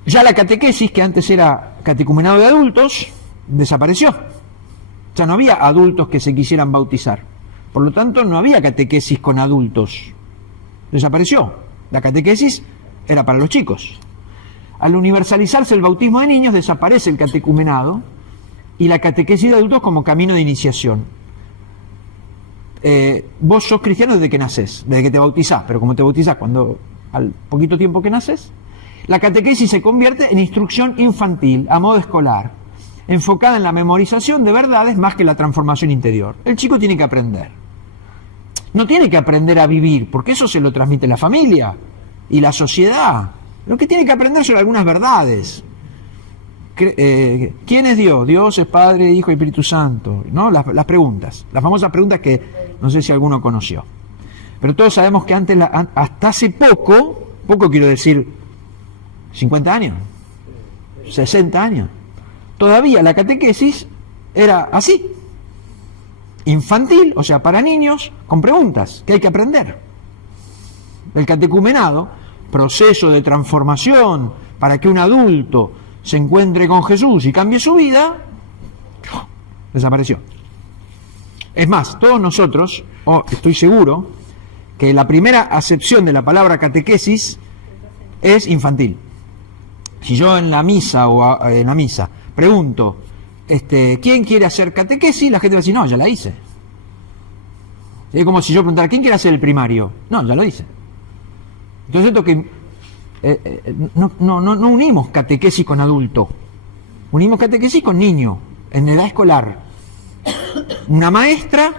Ya la catequesis, que antes era catecumenado de adultos, desapareció. Ya no había adultos que se quisieran bautizar. Por lo tanto, no había catequesis con adultos. Desapareció. La catequesis era para los chicos. Al universalizarse el bautismo de niños, desaparece el catecumenado y la catequesis de adultos como camino de iniciación. Vos sos cristiano desde que nacés, desde que te bautizás, pero como te bautizás al poquito tiempo que naces, la catequesis se convierte en instrucción infantil, a modo escolar, enfocada en la memorización de verdades más que la transformación interior. El chico tiene que aprender. No tiene que aprender a vivir, porque eso se lo transmite la familia y la sociedad. Lo que tiene que aprender son algunas verdades. ¿Quién es Dios? Dios es Padre, Hijo y Espíritu Santo, ¿no? Las preguntas, las famosas preguntas que no sé si alguno conoció. Pero todos sabemos que antes, hasta hace poco quiero decir 50 años, 60 años, todavía la catequesis era así, infantil, o sea, para niños, con preguntas que hay que aprender. El catecumenado, proceso de transformación para que un adulto se encuentre con Jesús y cambie su vida, desapareció. Es más, todos nosotros, estoy seguro, que la primera acepción de la palabra catequesis es infantil. Si yo en la misa pregunto, ¿quién quiere hacer catequesis? La gente va a decir, no, ya la hice. Es como si yo preguntara, ¿quién quiere hacer el primario? No, ya lo hice. Entonces esto que no unimos catequesis con adulto, unimos catequesis con niño, en edad escolar. Una maestra,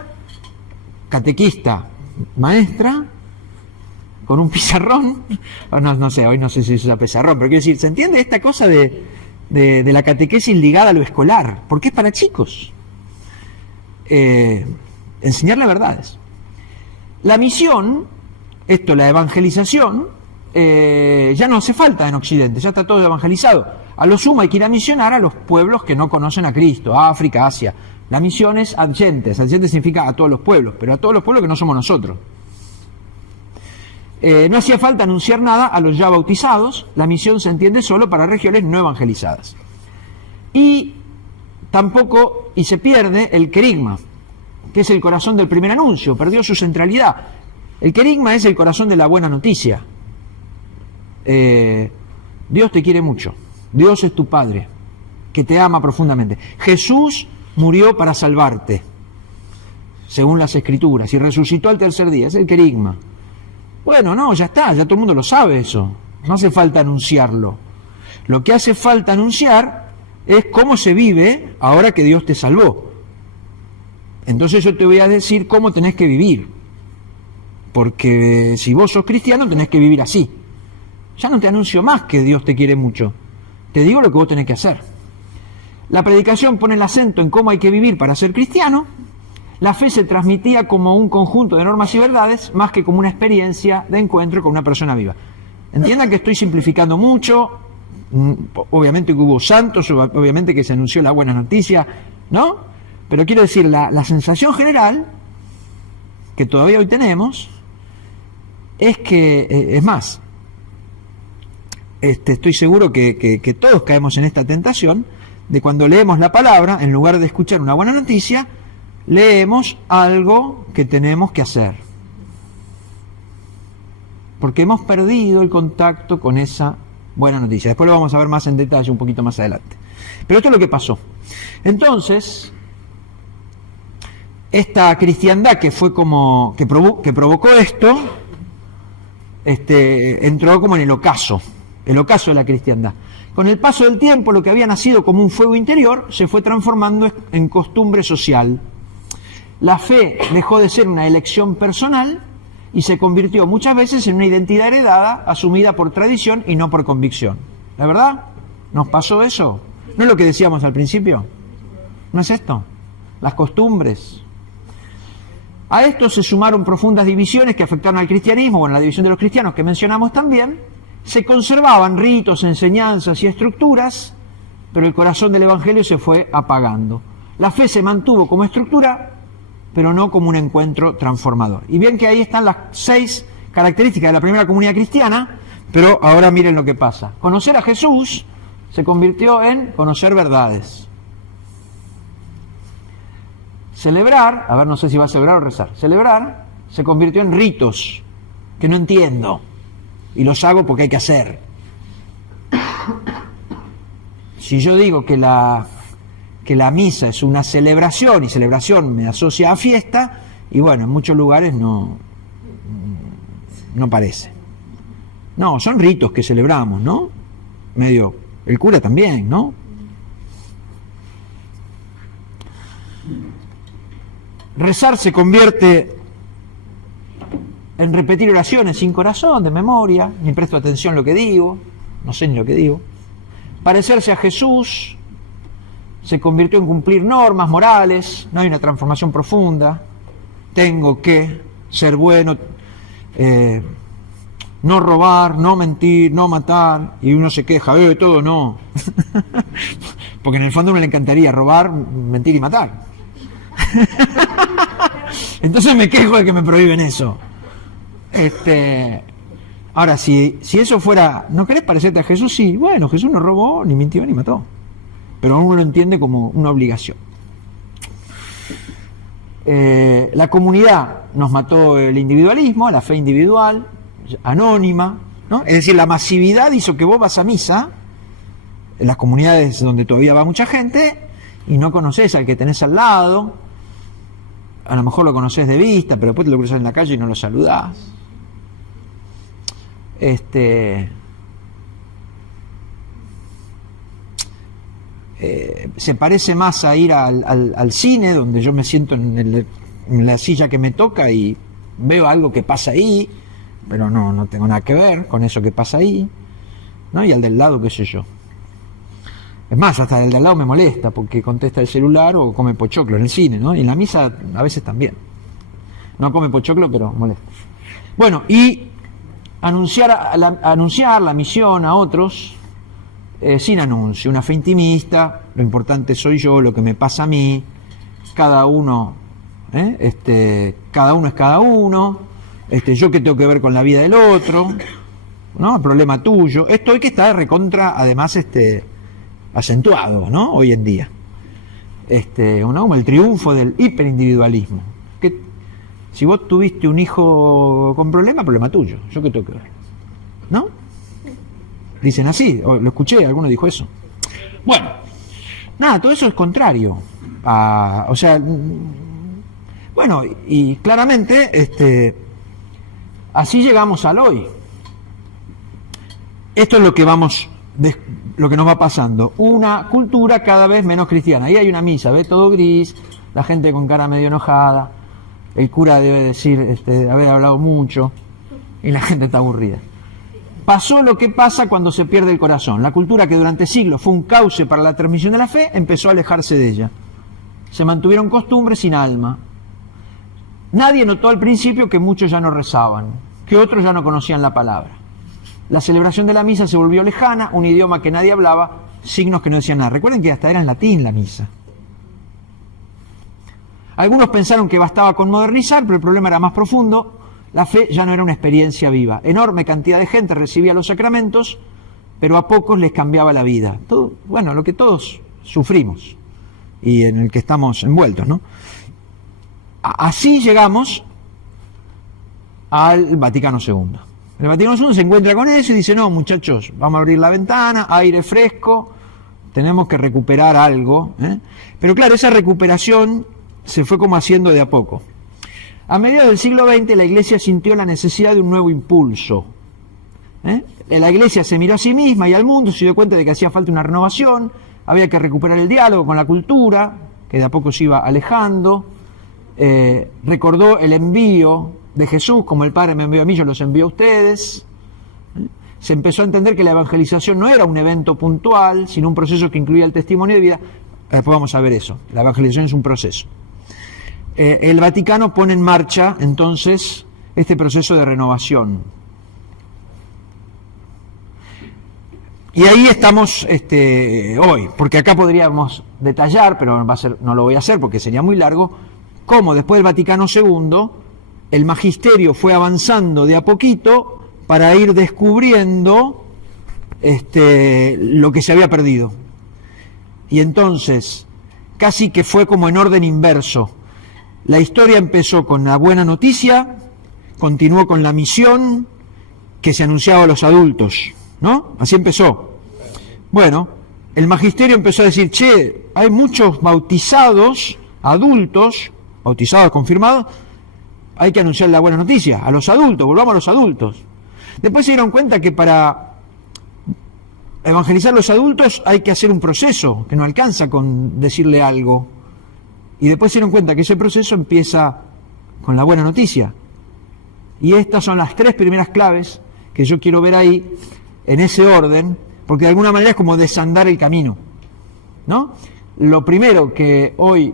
catequista, maestra, con un pizarrón, no sé, hoy no sé si se usa pizarrón, pero quiero decir, ¿se entiende esta cosa de la catequesis ligada a lo escolar? Porque es para chicos. Enseñarle verdades. La misión, la evangelización, ya no hace falta en Occidente, ya está todo evangelizado. A lo sumo hay que ir a misionar a los pueblos que no conocen a Cristo, África, Asia. La misión es adyentes significa a todos los pueblos, pero a todos los pueblos que no somos nosotros. No hacía falta anunciar nada a los ya bautizados, la misión se entiende solo para regiones no evangelizadas. Y tampoco, y se pierde el querigma, que es el corazón del primer anuncio, perdió su centralidad. El querigma es el corazón de la buena noticia. Dios te quiere mucho, Dios es tu Padre, que te ama profundamente. Jesús murió para salvarte, según las Escrituras, y resucitó al tercer día, es el querigma. Bueno, no, ya está, ya todo el mundo lo sabe eso, no hace falta anunciarlo. Lo que hace falta anunciar es cómo se vive ahora que Dios te salvó. Entonces yo te voy a decir cómo tenés que vivir, porque si vos sos cristiano tenés que vivir así. Ya no te anuncio más que Dios te quiere mucho, te digo lo que vos tenés que hacer. La predicación pone el acento en cómo hay que vivir para ser cristiano. La fe se transmitía como un conjunto de normas y verdades, más que como una experiencia de encuentro con una persona viva. Entiendan que estoy simplificando mucho, obviamente que hubo santos, obviamente que se anunció la buena noticia, ¿no? Pero quiero decir, la sensación general, que todavía hoy tenemos, es que, es más, estoy seguro que todos caemos en esta tentación, de cuando leemos la palabra, en lugar de escuchar una buena noticia, leemos algo que tenemos que hacer. Porque hemos perdido el contacto con esa buena noticia. Después lo vamos a ver más en detalle un poquito más adelante. Pero esto es lo que pasó. Entonces, esta cristiandad que fue como que provocó esto, entró como en el ocaso de la cristiandad. Con el paso del tiempo, lo que había nacido como un fuego interior se fue transformando en costumbre social. La fe dejó de ser una elección personal y se convirtió muchas veces en una identidad heredada, asumida por tradición y no por convicción. ¿La verdad? ¿Nos pasó eso? ¿No es lo que decíamos al principio? ¿No es esto? Las costumbres. A esto se sumaron profundas divisiones que afectaron al cristianismo, bueno, la división de los cristianos que mencionamos también. Se conservaban ritos, enseñanzas y estructuras, pero el corazón del Evangelio se fue apagando. La fe se mantuvo como estructura, pero no como un encuentro transformador. Y bien que ahí están las 6 características de la primera comunidad cristiana, pero ahora miren lo que pasa. Conocer a Jesús se convirtió en conocer verdades. Celebrar, a ver, no sé si va a celebrar o rezar, celebrar se convirtió en ritos que no entiendo y los hago porque hay que hacer. Si yo digo que la misa es una celebración y celebración me asocia a fiesta, y bueno, en muchos lugares no parece. No, son ritos que celebramos, ¿no? Medio, el cura también, ¿no? Rezar se convierte en repetir oraciones sin corazón, de memoria, ni presto atención a lo que digo, no sé ni lo que digo. Parecerse a Jesús se convirtió en cumplir normas morales, no hay una transformación profunda. Tengo que ser bueno, no robar, no mentir, no matar, y uno se queja, de todo no. Porque en el fondo a uno le encantaría robar, mentir y matar. Entonces me quejo de que me prohíben eso. Ahora, si eso fuera, ¿no querés parecerte a Jesús? Sí, bueno, Jesús no robó, ni mintió, ni mató. Pero uno lo entiende como una obligación. La comunidad nos mató el individualismo, la fe individual, anónima, ¿no? Es decir, la masividad hizo que vos vas a misa, en las comunidades donde todavía va mucha gente, y no conoces al que tenés al lado. A lo mejor lo conocés de vista, pero después te lo cruzás en la calle y no lo saludás. Se parece más a ir al cine, donde yo me siento en la silla que me toca y veo algo que pasa ahí, pero no tengo nada que ver con eso que pasa ahí, ¿no? Y al del lado, qué sé yo. Es más, hasta el de al lado me molesta porque contesta el celular o come pochoclo en el cine, ¿no? Y en la misa a veces también. No come pochoclo, pero molesta. Bueno, y anunciar la misión a otros sin anuncio, una fe intimista, lo importante soy yo, lo que me pasa a mí, cada uno es cada uno, yo qué tengo que ver con la vida del otro, ¿no? El problema tuyo. Esto hay que estar recontra, además, acentuado, ¿no? Hoy en día. ¿no? Como el triunfo del hiperindividualismo. Que si vos tuviste un hijo con problema tuyo. Yo qué tengo que ver, ¿no? Dicen así, lo escuché, alguno dijo eso. Bueno, nada, todo eso es contrario. Bueno, y claramente, así llegamos al hoy. Esto es lo que lo que nos va pasando. Una cultura cada vez menos cristiana. Ahí hay una misa, ve todo gris, la gente con cara medio enojada, el cura debe decir, haber hablado mucho, y la gente está aburrida. Pasó lo que pasa cuando se pierde el corazón. La cultura que durante siglos fue un cauce para la transmisión de la fe, empezó a alejarse de ella. Se mantuvieron costumbres sin alma. Nadie notó al principio que muchos ya no rezaban, que otros ya no conocían la palabra. La celebración de la misa se volvió lejana, un idioma que nadie hablaba, signos que no decían nada. Recuerden que hasta era en latín la misa. Algunos pensaron que bastaba con modernizar, pero el problema era más profundo. La fe ya no era una experiencia viva. Enorme cantidad de gente recibía los sacramentos, pero a pocos les cambiaba la vida. Todo, bueno, lo que todos sufrimos y en el que estamos envueltos, ¿no? Así llegamos al Vaticano II. El Vaticano II se encuentra con eso y dice, no, muchachos, vamos a abrir la ventana, aire fresco, tenemos que recuperar algo. Pero claro, esa recuperación se fue como haciendo de a poco. A mediados del siglo XX la Iglesia sintió la necesidad de un nuevo impulso. La Iglesia se miró a sí misma y al mundo, se dio cuenta de que hacía falta una renovación, había que recuperar el diálogo con la cultura, que de a poco se iba alejando. Recordó el envío de Jesús, como el Padre me envió a mí, yo los envío a ustedes. Se empezó a entender que la evangelización no era un evento puntual, sino un proceso que incluía el testimonio de vida. Después vamos a ver eso, la evangelización es un proceso. El Vaticano pone en marcha entonces este proceso de renovación. Y ahí estamos hoy, porque acá podríamos detallar, pero no lo voy a hacer porque sería muy largo, cómo después del Vaticano II el magisterio fue avanzando de a poquito para ir descubriendo lo que se había perdido. Y entonces, casi que fue como en orden inverso. La historia empezó con la buena noticia, continuó con la misión que se anunciaba a los adultos, ¿no? Así empezó. Bueno, el magisterio empezó a decir, che, hay muchos bautizados, adultos, bautizados confirmados, hay que anunciar la buena noticia a los adultos, volvamos a los adultos. Después se dieron cuenta que para evangelizar a los adultos hay que hacer un proceso, que no alcanza con decirle algo. Y después se dieron cuenta que ese proceso empieza con la buena noticia. Y estas son las 3 primeras claves que yo quiero ver ahí, en ese orden, porque de alguna manera es como desandar el camino, ¿no? Lo primero que hoy,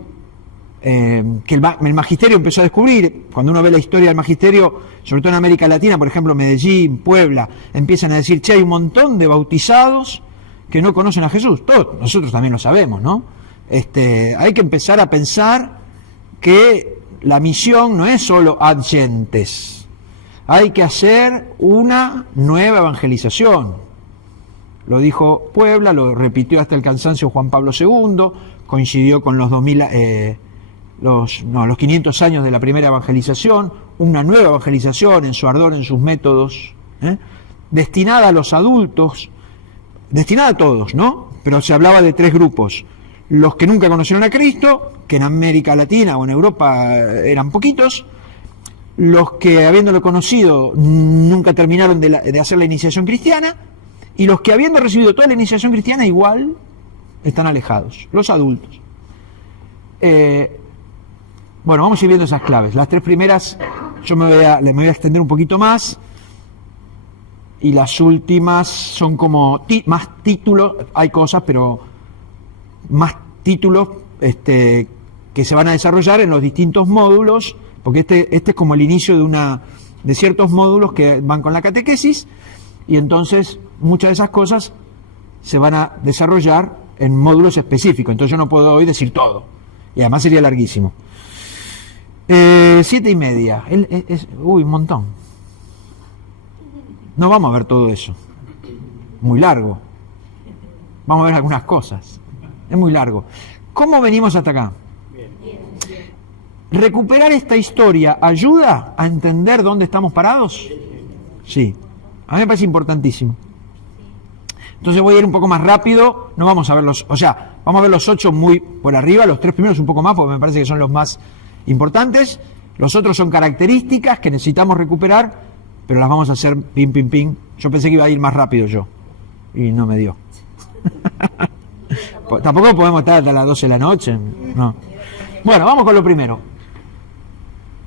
que el magisterio empezó a descubrir, cuando uno ve la historia del magisterio, sobre todo en América Latina, por ejemplo Medellín, Puebla, empiezan a decir, che, hay un montón de bautizados que no conocen a Jesús. Todos, nosotros también lo sabemos, ¿no? Hay que empezar a pensar que la misión no es solo ad gentes, hay que hacer una nueva evangelización. Lo dijo Puebla, lo repitió hasta el cansancio Juan Pablo II, coincidió con los 500 años de la primera evangelización, una nueva evangelización en su ardor, en sus métodos, destinada a los adultos, destinada a todos, ¿no? Pero se hablaba de 3 grupos. Los que nunca conocieron a Cristo, que en América Latina o en Europa eran poquitos, los que habiéndolo conocido nunca terminaron de hacer la iniciación cristiana, y los que habiendo recibido toda la iniciación cristiana igual están alejados, los adultos. Bueno, vamos a ir viendo esas claves. Las 3 primeras yo me voy a extender un poquito más, y las últimas son como más títulos, hay cosas, pero más títulos que se van a desarrollar en los distintos módulos, porque este es como el inicio de ciertos módulos que van con la catequesis, y entonces muchas de esas cosas se van a desarrollar en módulos específicos. Entonces yo no puedo hoy decir todo, y además sería larguísimo. 7:30. Uy, un montón. No vamos a ver todo eso. Muy largo. Vamos a ver algunas cosas. Es muy largo. ¿Cómo venimos hasta acá? ¿Recuperar esta historia ayuda a entender dónde estamos parados? Sí. A mí me parece importantísimo. Entonces voy a ir un poco más rápido. No vamos a ver vamos a ver los 8 muy por arriba, los 3 primeros un poco más, porque me parece que son los más importantes. Los otros son características que necesitamos recuperar, pero las vamos a hacer pim, pim, pim. Yo pensé que iba a ir más rápido yo, y no me dio. Tampoco podemos estar hasta las 12 de la noche. No. Bueno, vamos con lo primero.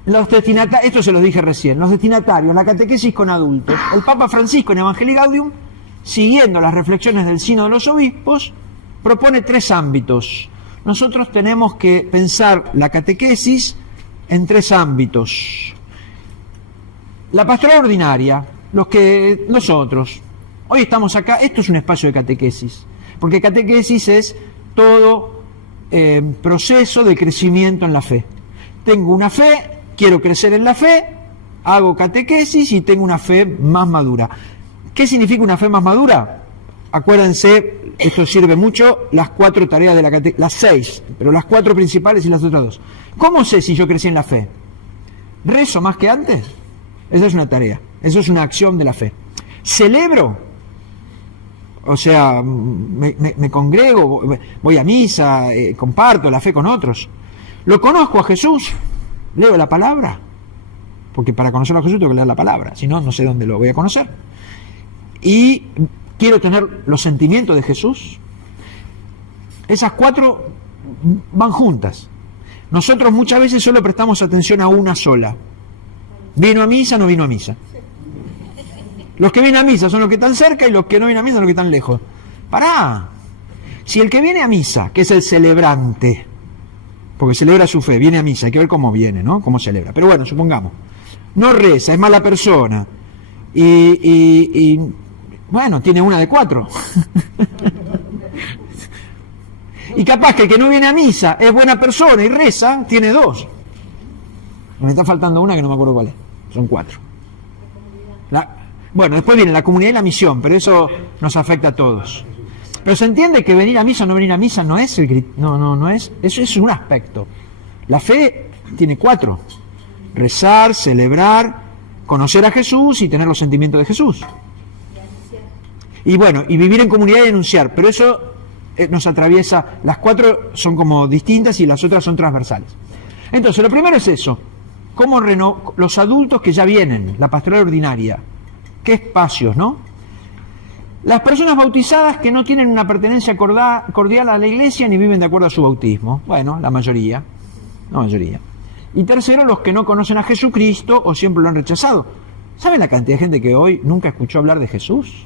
Los destinatarios, esto se los dije recién, los destinatarios, la catequesis con adultos. El Papa Francisco en Evangelii Gaudium, siguiendo las reflexiones del Sínodo de los Obispos, propone 3 ámbitos. Nosotros tenemos que pensar la catequesis en 3 ámbitos. La pastoral ordinaria, nosotros, hoy estamos acá, esto es un espacio de catequesis, porque catequesis es todo proceso de crecimiento en la fe. Tengo una fe, quiero crecer en la fe, hago catequesis y tengo una fe más madura. ¿Qué significa una fe más madura? Acuérdense, esto sirve mucho, las 4 tareas de la catequesis, las 6, pero las 4 principales y las otras 2. ¿Cómo sé si yo crecí en la fe? ¿Rezo más que antes? Esa es una tarea, eso es una acción de la fe. ¿Celebro? O sea, me congrego, voy a misa, comparto la fe con otros. ¿Lo conozco a Jesús? ¿Leo la palabra? Porque para conocer a Jesús tengo que leer la palabra, si no, no sé dónde lo voy a conocer. Y quiero tener los sentimientos de Jesús. Esas 4 van juntas. Nosotros muchas veces solo prestamos atención a una sola. ¿Vino a misa? No vino a misa. Los que vienen a misa son los que están cerca y los que no vienen a misa son los que están lejos. ¡Pará! Si el que viene a misa, que es el celebrante, porque celebra su fe, viene a misa, hay que ver cómo viene, ¿no? Cómo celebra. Pero bueno, supongamos, no reza, es mala persona y bueno, tiene una de 4. Y capaz que el que no viene a misa es buena persona y reza, tiene 2. Me está faltando una que no me acuerdo cuál es. Son 4. Bueno, después viene la comunidad y la misión, pero eso nos afecta a todos. Pero se entiende que venir a misa o no venir a misa no es no es, eso es un aspecto. La fe tiene 4. Rezar, celebrar, conocer a Jesús y tener los sentimientos de Jesús. Y bueno, y vivir en comunidad y denunciar, pero eso nos atraviesa, las 4 son como distintas y las otras son transversales. Entonces, lo primero es eso, cómo los adultos que ya vienen, la pastoral ordinaria, qué espacios, ¿no? Las personas bautizadas que no tienen una pertenencia cordial a la iglesia ni viven de acuerdo a su bautismo. Bueno, la mayoría. Y tercero, los que no conocen a Jesucristo o siempre lo han rechazado. ¿Saben la cantidad de gente que hoy nunca escuchó hablar de Jesús?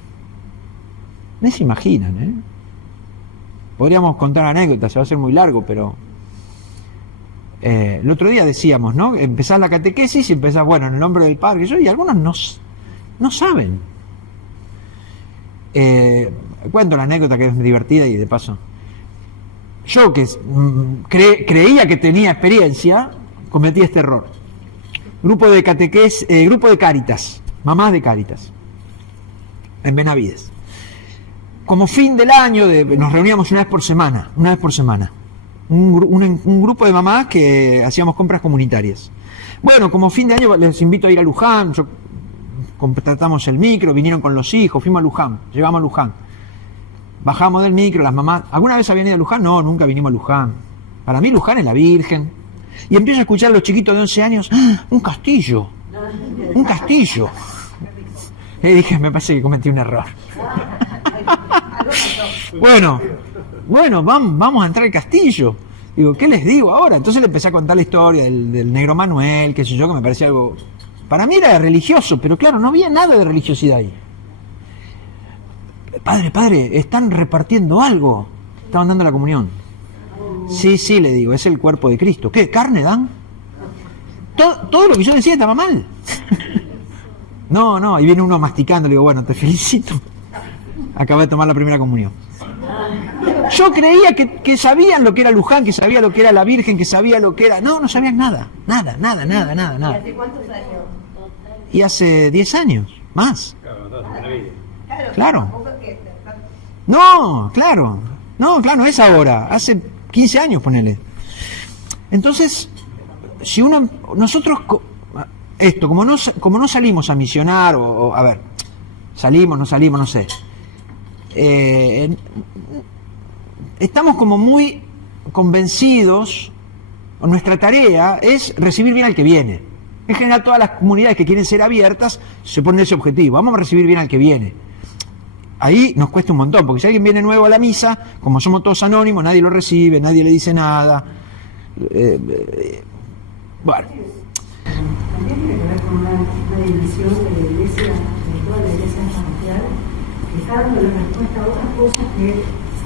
No se imaginan, ¿eh? Podríamos contar anécdotas, se va a hacer muy largo, pero... el otro día decíamos, ¿no? Empezás la catequesis y empezás, bueno, en el nombre del Padre, y algunos no saben. Cuento la anécdota que es divertida y de paso. Yo que creía que tenía experiencia, cometí este error. Grupo de Cáritas, mamás de Cáritas, en Benavides. Como fin del año, nos reuníamos una vez por semana. Un grupo de mamás que hacíamos compras comunitarias. Bueno, como fin de año les invito a ir a Luján, contratamos el micro, vinieron con los hijos, fuimos a Luján, llegamos a Luján. Bajamos del micro, las mamás... ¿Alguna vez habían ido a Luján? No, nunca vinimos a Luján. Para mí Luján es la Virgen. Y empiezo a escuchar a los chiquitos de 11 años, ¡ah, un castillo! ¡Un castillo! Y dije, me parece que cometí un error. Bueno, vamos a entrar al castillo. Digo, ¿qué les digo ahora? Entonces le empecé a contar la historia del negro Manuel, qué sé yo, que me parecía algo... Para mí era religioso, pero claro, no había nada de religiosidad ahí. Padre, están repartiendo algo. Estaban dando la comunión. Sí, le digo, es el cuerpo de Cristo. ¿Qué? ¿Carne dan? Todo lo que yo decía estaba mal. No, y viene uno masticando, le digo, bueno, te felicito. Acabé de tomar la primera comunión. yo creía que sabían lo que era Luján, que sabía lo que era la Virgen, que sabía lo que era... No sabían nada. ¿Y hace cuántos años? Y hace 10 años, más. Claro. No, claro, no es ahora, hace 15 años, ponele. Entonces, si nosotros, como no salimos a misionar, o a ver, salimos, no sé, estamos como muy convencidos, o nuestra tarea es recibir bien al que viene. En general, todas las comunidades que quieren ser abiertas se ponen ese objetivo, vamos a recibir bien al que viene. Ahí nos cuesta un montón, porque si alguien viene nuevo a la misa, como somos todos anónimos, nadie lo recibe, nadie le dice nada. Bueno. También tiene que ver con una división de la iglesia, de toda la iglesia parroquial, que está dando la respuesta a otras cosas que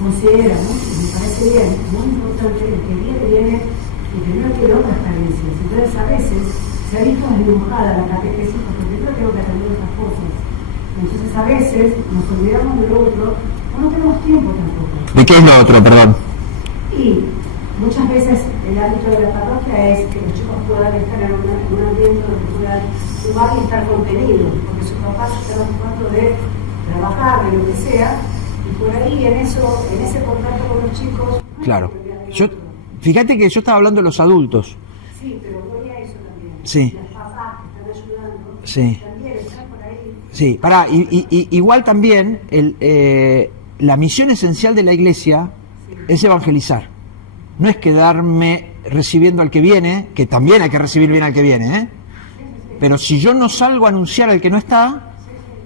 considera, ¿no? Y me parece bien, muy importante, el que viene y primero tiene otras carencias. Entonces, a veces se ha visto desdibujada la catequesis porque primero tengo que atender otras cosas. Entonces, a veces nos olvidamos del otro, no tenemos tiempo tampoco. ¿De qué es lo otro, perdón? Y muchas veces el ámbito de la parroquia es que los chicos puedan estar en un ambiente donde puedan jugar y estar contenidos, porque sus papás están ocupando de trabajar, de lo que sea, y por ahí en ese contacto con los chicos... Claro. Fíjate que yo estaba hablando de los adultos. Sí, pero voy a eso también. Sí. Los papás que están ayudando, sí. También están por ahí. Sí, igual también la misión esencial de la iglesia es evangelizar. No es quedarme recibiendo al que viene, que también hay que recibir bien al que viene, ¿eh? Pero si yo no salgo a anunciar al que no está,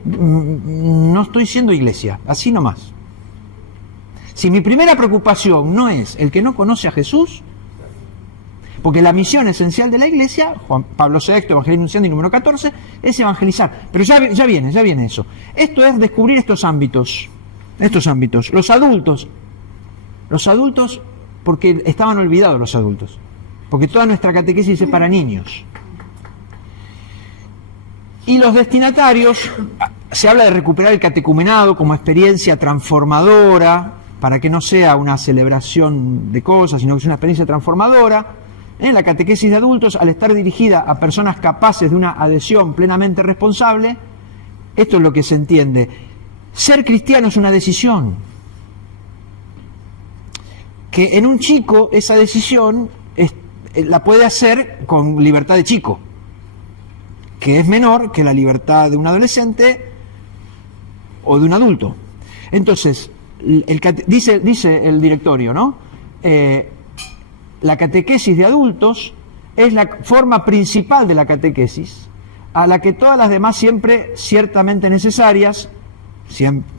no estoy siendo iglesia, así nomás. Si mi primera preocupación no es el que no conoce a Jesús, porque la misión esencial de la iglesia, Juan Pablo VI, Evangelio Nunciandi, número 14, es evangelizar. Pero ya viene eso. Esto es descubrir estos ámbitos. Los adultos, porque estaban olvidados los adultos. Porque toda nuestra catequesis es para niños. Y los destinatarios, se habla de recuperar el catecumenado como experiencia transformadora, para que no sea una celebración de cosas, sino que sea una experiencia transformadora. En la catequesis de adultos, al estar dirigida a personas capaces de una adhesión plenamente responsable, esto es lo que se entiende. Ser cristiano es una decisión. Que en un chico esa decisión la puede hacer con libertad de chico, que es menor que la libertad de un adolescente o de un adulto. Entonces, dice el directorio, ¿no? La catequesis de adultos es la forma principal de la catequesis, a la que todas las demás siempre ciertamente necesarias,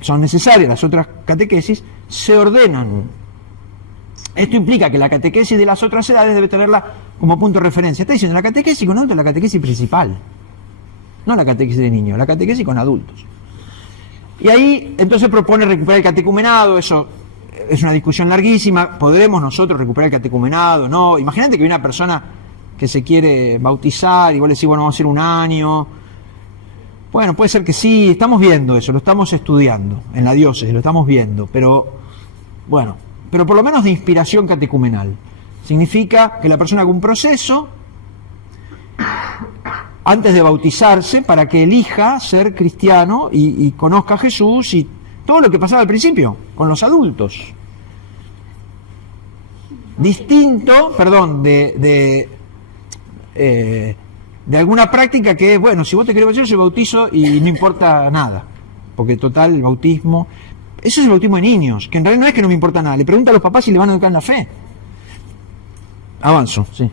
son necesarias las otras catequesis, se ordenan. Esto implica que la catequesis de las otras edades debe tenerla como punto de referencia. Está diciendo la catequesis con adultos es la catequesis principal, no la catequesis de niños, la catequesis con adultos. Y ahí entonces propone recuperar el catecumenado. Eso es una discusión larguísima. ¿Podemos nosotros recuperar el catecumenado? No. Imagínate que hay una persona que se quiere bautizar y vos le decís, bueno, vamos a hacer un año. Bueno, puede ser que sí, estamos viendo eso, lo estamos estudiando en la diócesis, lo estamos viendo, pero bueno, pero por lo menos de inspiración catecumenal. Significa que la persona haga un proceso antes de bautizarse para que elija ser cristiano y conozca a Jesús y todo lo que pasaba al principio con los adultos. Distinto, perdón, de alguna práctica que es, bueno, si vos te querés bautizar, yo bautizo y no importa nada, porque total, el bautismo, eso es el bautismo de niños, que en realidad no es que no me importa nada, le pregunto a los papás si le van a educar en la fe. Avanzo, sí.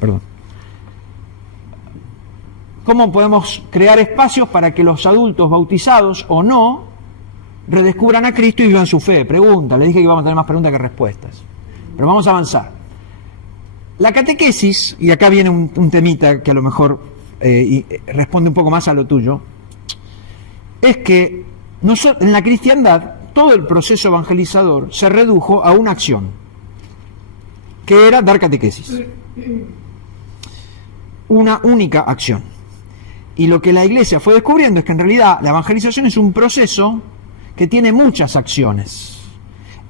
Perdón. ¿Cómo podemos crear espacios para que los adultos bautizados o no redescubran a Cristo y vivan su fe? Pregunta, le dije que íbamos a tener más preguntas que respuestas, pero vamos a avanzar. La catequesis, y acá viene un temita que a lo mejor responde un poco más a lo tuyo, es que en la cristiandad todo el proceso evangelizador se redujo a una acción, que era dar catequesis. Una única acción. Y lo que la Iglesia fue descubriendo es que en realidad la evangelización es un proceso que tiene muchas acciones.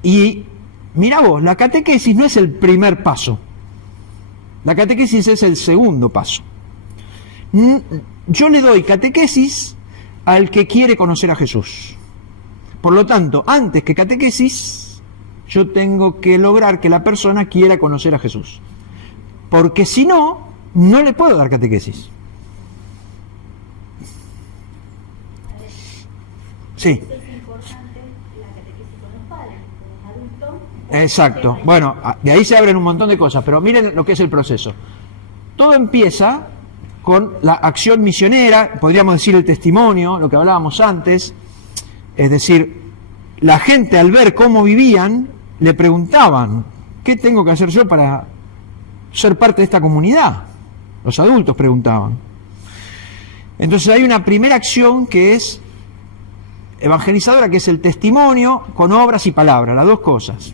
Y Mirá vos, la catequesis no es el primer paso. La catequesis es el segundo paso. Yo le doy catequesis al que quiere conocer a Jesús. Por lo tanto, antes que catequesis, yo tengo que lograr que la persona quiera conocer a Jesús. Porque si no, no le puedo dar catequesis. Sí. Exacto. Bueno, de ahí se abren un montón de cosas, pero miren lo que es el proceso. Todo empieza con la acción misionera, podríamos decir el testimonio, lo que hablábamos antes, es decir, la gente al ver cómo vivían, le preguntaban, ¿qué tengo que hacer yo para ser parte de esta comunidad? Los adultos preguntaban. Entonces hay una primera acción que es evangelizadora, que es el testimonio con obras y palabras, las dos cosas.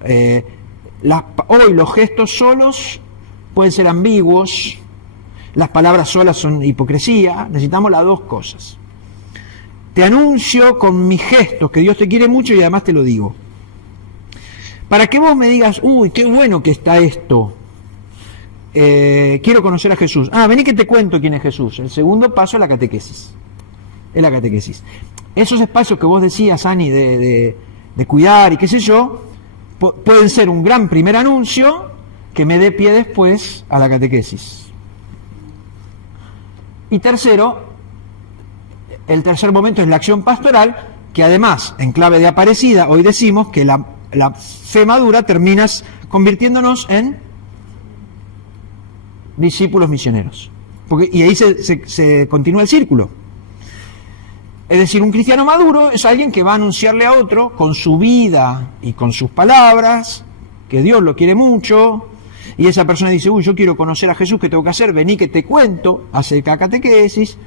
Hoy los gestos solos pueden ser ambiguos, las palabras solas son hipocresía, necesitamos las dos cosas. Te anuncio con mis gestos que Dios te quiere mucho y además te lo digo. Para que vos me digas, uy, qué bueno que está esto, quiero conocer a Jesús. Vení que te cuento quién es Jesús. El segundo paso es la catequesis. Es la catequesis. Esos espacios que vos decías, Ani, de cuidar y qué sé yo, pueden ser un gran primer anuncio que me dé pie después a la catequesis. Y tercero, el tercer momento es la acción pastoral, que además, en clave de Aparecida, hoy decimos que la fe madura terminas convirtiéndonos en discípulos misioneros. Y ahí se continúa el círculo. Es decir, un cristiano maduro es alguien que va a anunciarle a otro con su vida y con sus palabras que Dios lo quiere mucho, y esa persona dice, uy, yo quiero conocer a Jesús, ¿qué tengo que hacer? Vení que te cuento, hace catequesis,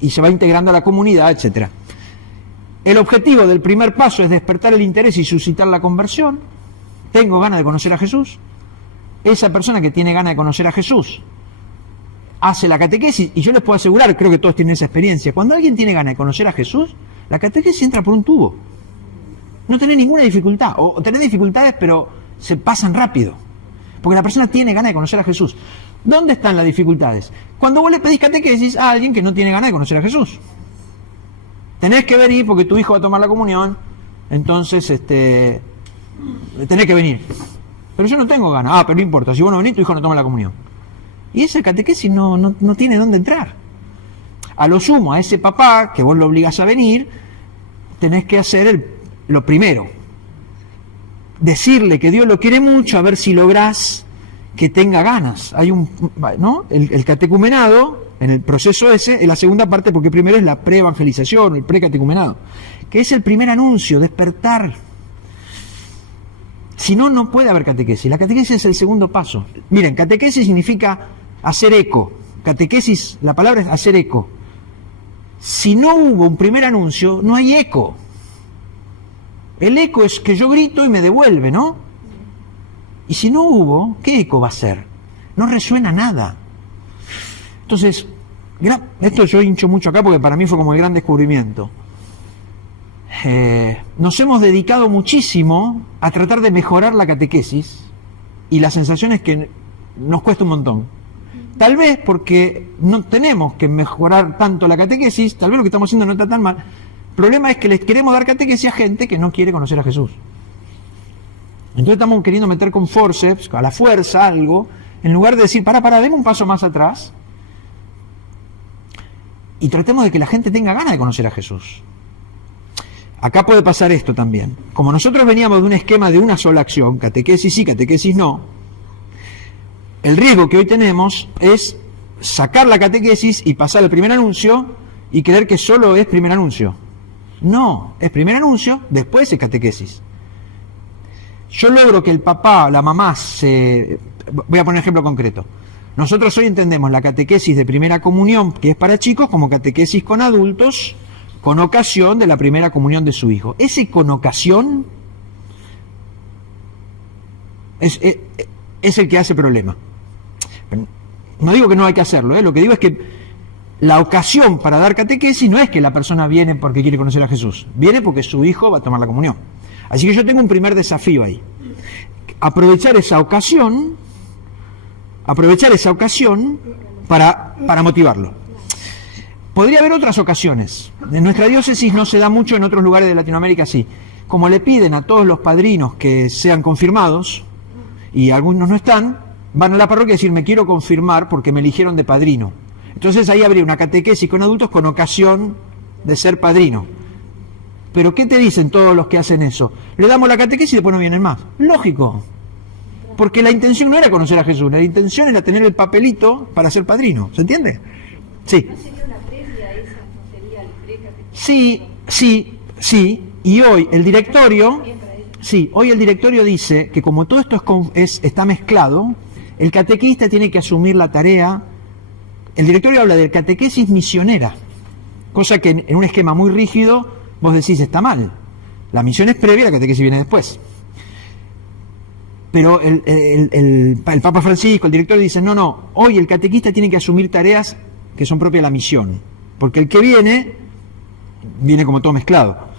y se va integrando a la comunidad, etc. El objetivo del primer paso es despertar el interés y suscitar la conversión. Tengo ganas de conocer a Jesús. Esa persona que tiene ganas de conocer a Jesús hace la catequesis, y yo les puedo asegurar, creo que todos tienen esa experiencia, cuando alguien tiene ganas de conocer a Jesús, la catequesis entra por un tubo. No tenés ninguna dificultad, o tenés dificultades, pero se pasan rápido, porque la persona tiene ganas de conocer a Jesús. ¿Dónde están las dificultades? Cuando vos le pedís catequesis a alguien que no tiene ganas de conocer a Jesús. Tenés que venir porque tu hijo va a tomar la comunión, entonces tenés que venir. Pero yo no tengo ganas. Pero no importa, si vos no venís, tu hijo no toma la comunión. Y esa catequesis no tiene dónde entrar. A lo sumo, a ese papá que vos lo obligás a venir, tenés que hacer lo primero. Decirle que Dios lo quiere mucho, a ver si lográs que tenga ganas. Hay el catecumenado, en el proceso ese, en la segunda parte, porque primero es la pre-evangelización, el pre-catecumenado, que es el primer anuncio, despertar. Si no, no puede haber catequesis. La catequesis es el segundo paso. Miren, catequesis significa hacer eco. Catequesis, la palabra es hacer eco. Si no hubo un primer anuncio, no hay eco. El eco es que yo grito y me devuelve, ¿no? Y si no hubo, ¿qué eco va a ser? No resuena nada. Entonces, esto yo hincho mucho acá porque para mí fue como el gran descubrimiento. Nos hemos dedicado muchísimo a tratar de mejorar la catequesis y la sensación es que nos cuesta un montón. Tal vez porque no tenemos que mejorar tanto la catequesis, tal vez lo que estamos haciendo no está tan mal. El problema es que les queremos dar catequesis a gente que no quiere conocer a Jesús. Entonces estamos queriendo meter con forceps, a la fuerza, algo, en lugar de decir, para, deme un paso más atrás y tratemos de que la gente tenga ganas de conocer a Jesús. Acá puede pasar esto también. Como nosotros veníamos de un esquema de una sola acción, catequesis sí, catequesis no, el riesgo que hoy tenemos es sacar la catequesis y pasar al primer anuncio y creer que solo es primer anuncio. No, es primer anuncio, después es catequesis. Yo logro que el papá, la mamá voy a poner un ejemplo concreto. Nosotros hoy entendemos la catequesis de primera comunión, que es para chicos, como catequesis con adultos, con ocasión de la primera comunión de su hijo. Ese con ocasión es el que hace problema. No digo que no hay que hacerlo, lo que digo es que la ocasión para dar catequesis no es que la persona viene porque quiere conocer a Jesús, viene porque su hijo va a tomar la comunión. Así que yo tengo un primer desafío ahí. Aprovechar esa ocasión para motivarlo. Podría haber otras ocasiones. En nuestra diócesis no se da mucho, en otros lugares de Latinoamérica sí. Como le piden a todos los padrinos que sean confirmados, y algunos no están, van a la parroquia a decir, me quiero confirmar porque me eligieron de padrino. Entonces ahí habría una catequesis con adultos con ocasión de ser padrino. Pero ¿qué te dicen todos los que hacen eso? Le damos la catequesis y después no vienen más. Lógico. Porque la intención no era conocer a Jesús, la intención era tener el papelito para ser padrino. ¿Se entiende? Sí. ¿No sería una previa esa? ¿No sería el precatecismo? Sí. Y hoy el directorio dice que como todo esto está mezclado, el catequista tiene que asumir la tarea. El directorio habla de catequesis misionera, cosa que en un esquema muy rígido vos decís está mal. La misión es previa, la catequesis viene después. Pero el Papa Francisco, el directorio, dice, no, hoy el catequista tiene que asumir tareas que son propias de la misión, porque el que viene como todo mezclado.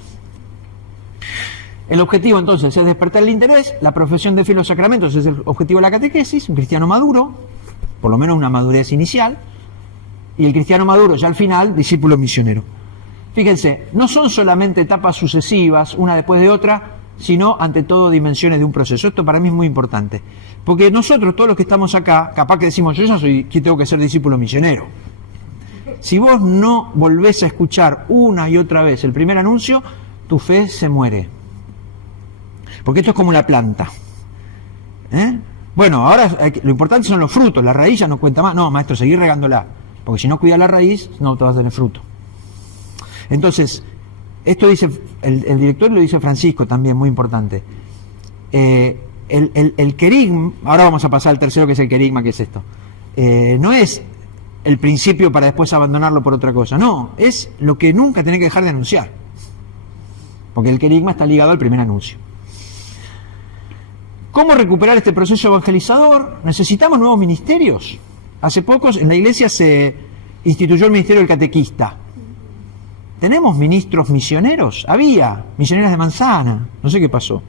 El objetivo entonces es despertar el interés, la profesión de fe y los sacramentos es el objetivo de la catequesis, un cristiano maduro, por lo menos una madurez inicial, y el cristiano maduro ya al final, discípulo misionero. Fíjense, no son solamente etapas sucesivas, una después de otra, sino ante todo dimensiones de un proceso. Esto para mí es muy importante, porque nosotros, todos los que estamos acá, capaz que decimos, yo ya tengo que ser discípulo misionero. Si vos no volvés a escuchar una y otra vez el primer anuncio, tu fe se muere. Porque esto es como una planta. Bueno, ahora lo importante son los frutos, la raíz ya no cuenta más. No, maestro, seguir regándola, porque si no cuidas la raíz, no te vas a tener fruto. Entonces, esto dice, el director lo dice Francisco también, muy importante. El querigma, ahora vamos a pasar al tercero que es el querigma, que es esto. No es el principio para después abandonarlo por otra cosa, no, es lo que nunca tenés que dejar de anunciar. Porque el querigma está ligado al primer anuncio. ¿Cómo recuperar este proceso evangelizador? Necesitamos nuevos ministerios. Hace poco en la iglesia se instituyó el ministerio del catequista. ¿Tenemos ministros misioneros? Había, misioneras de manzana, no sé qué pasó.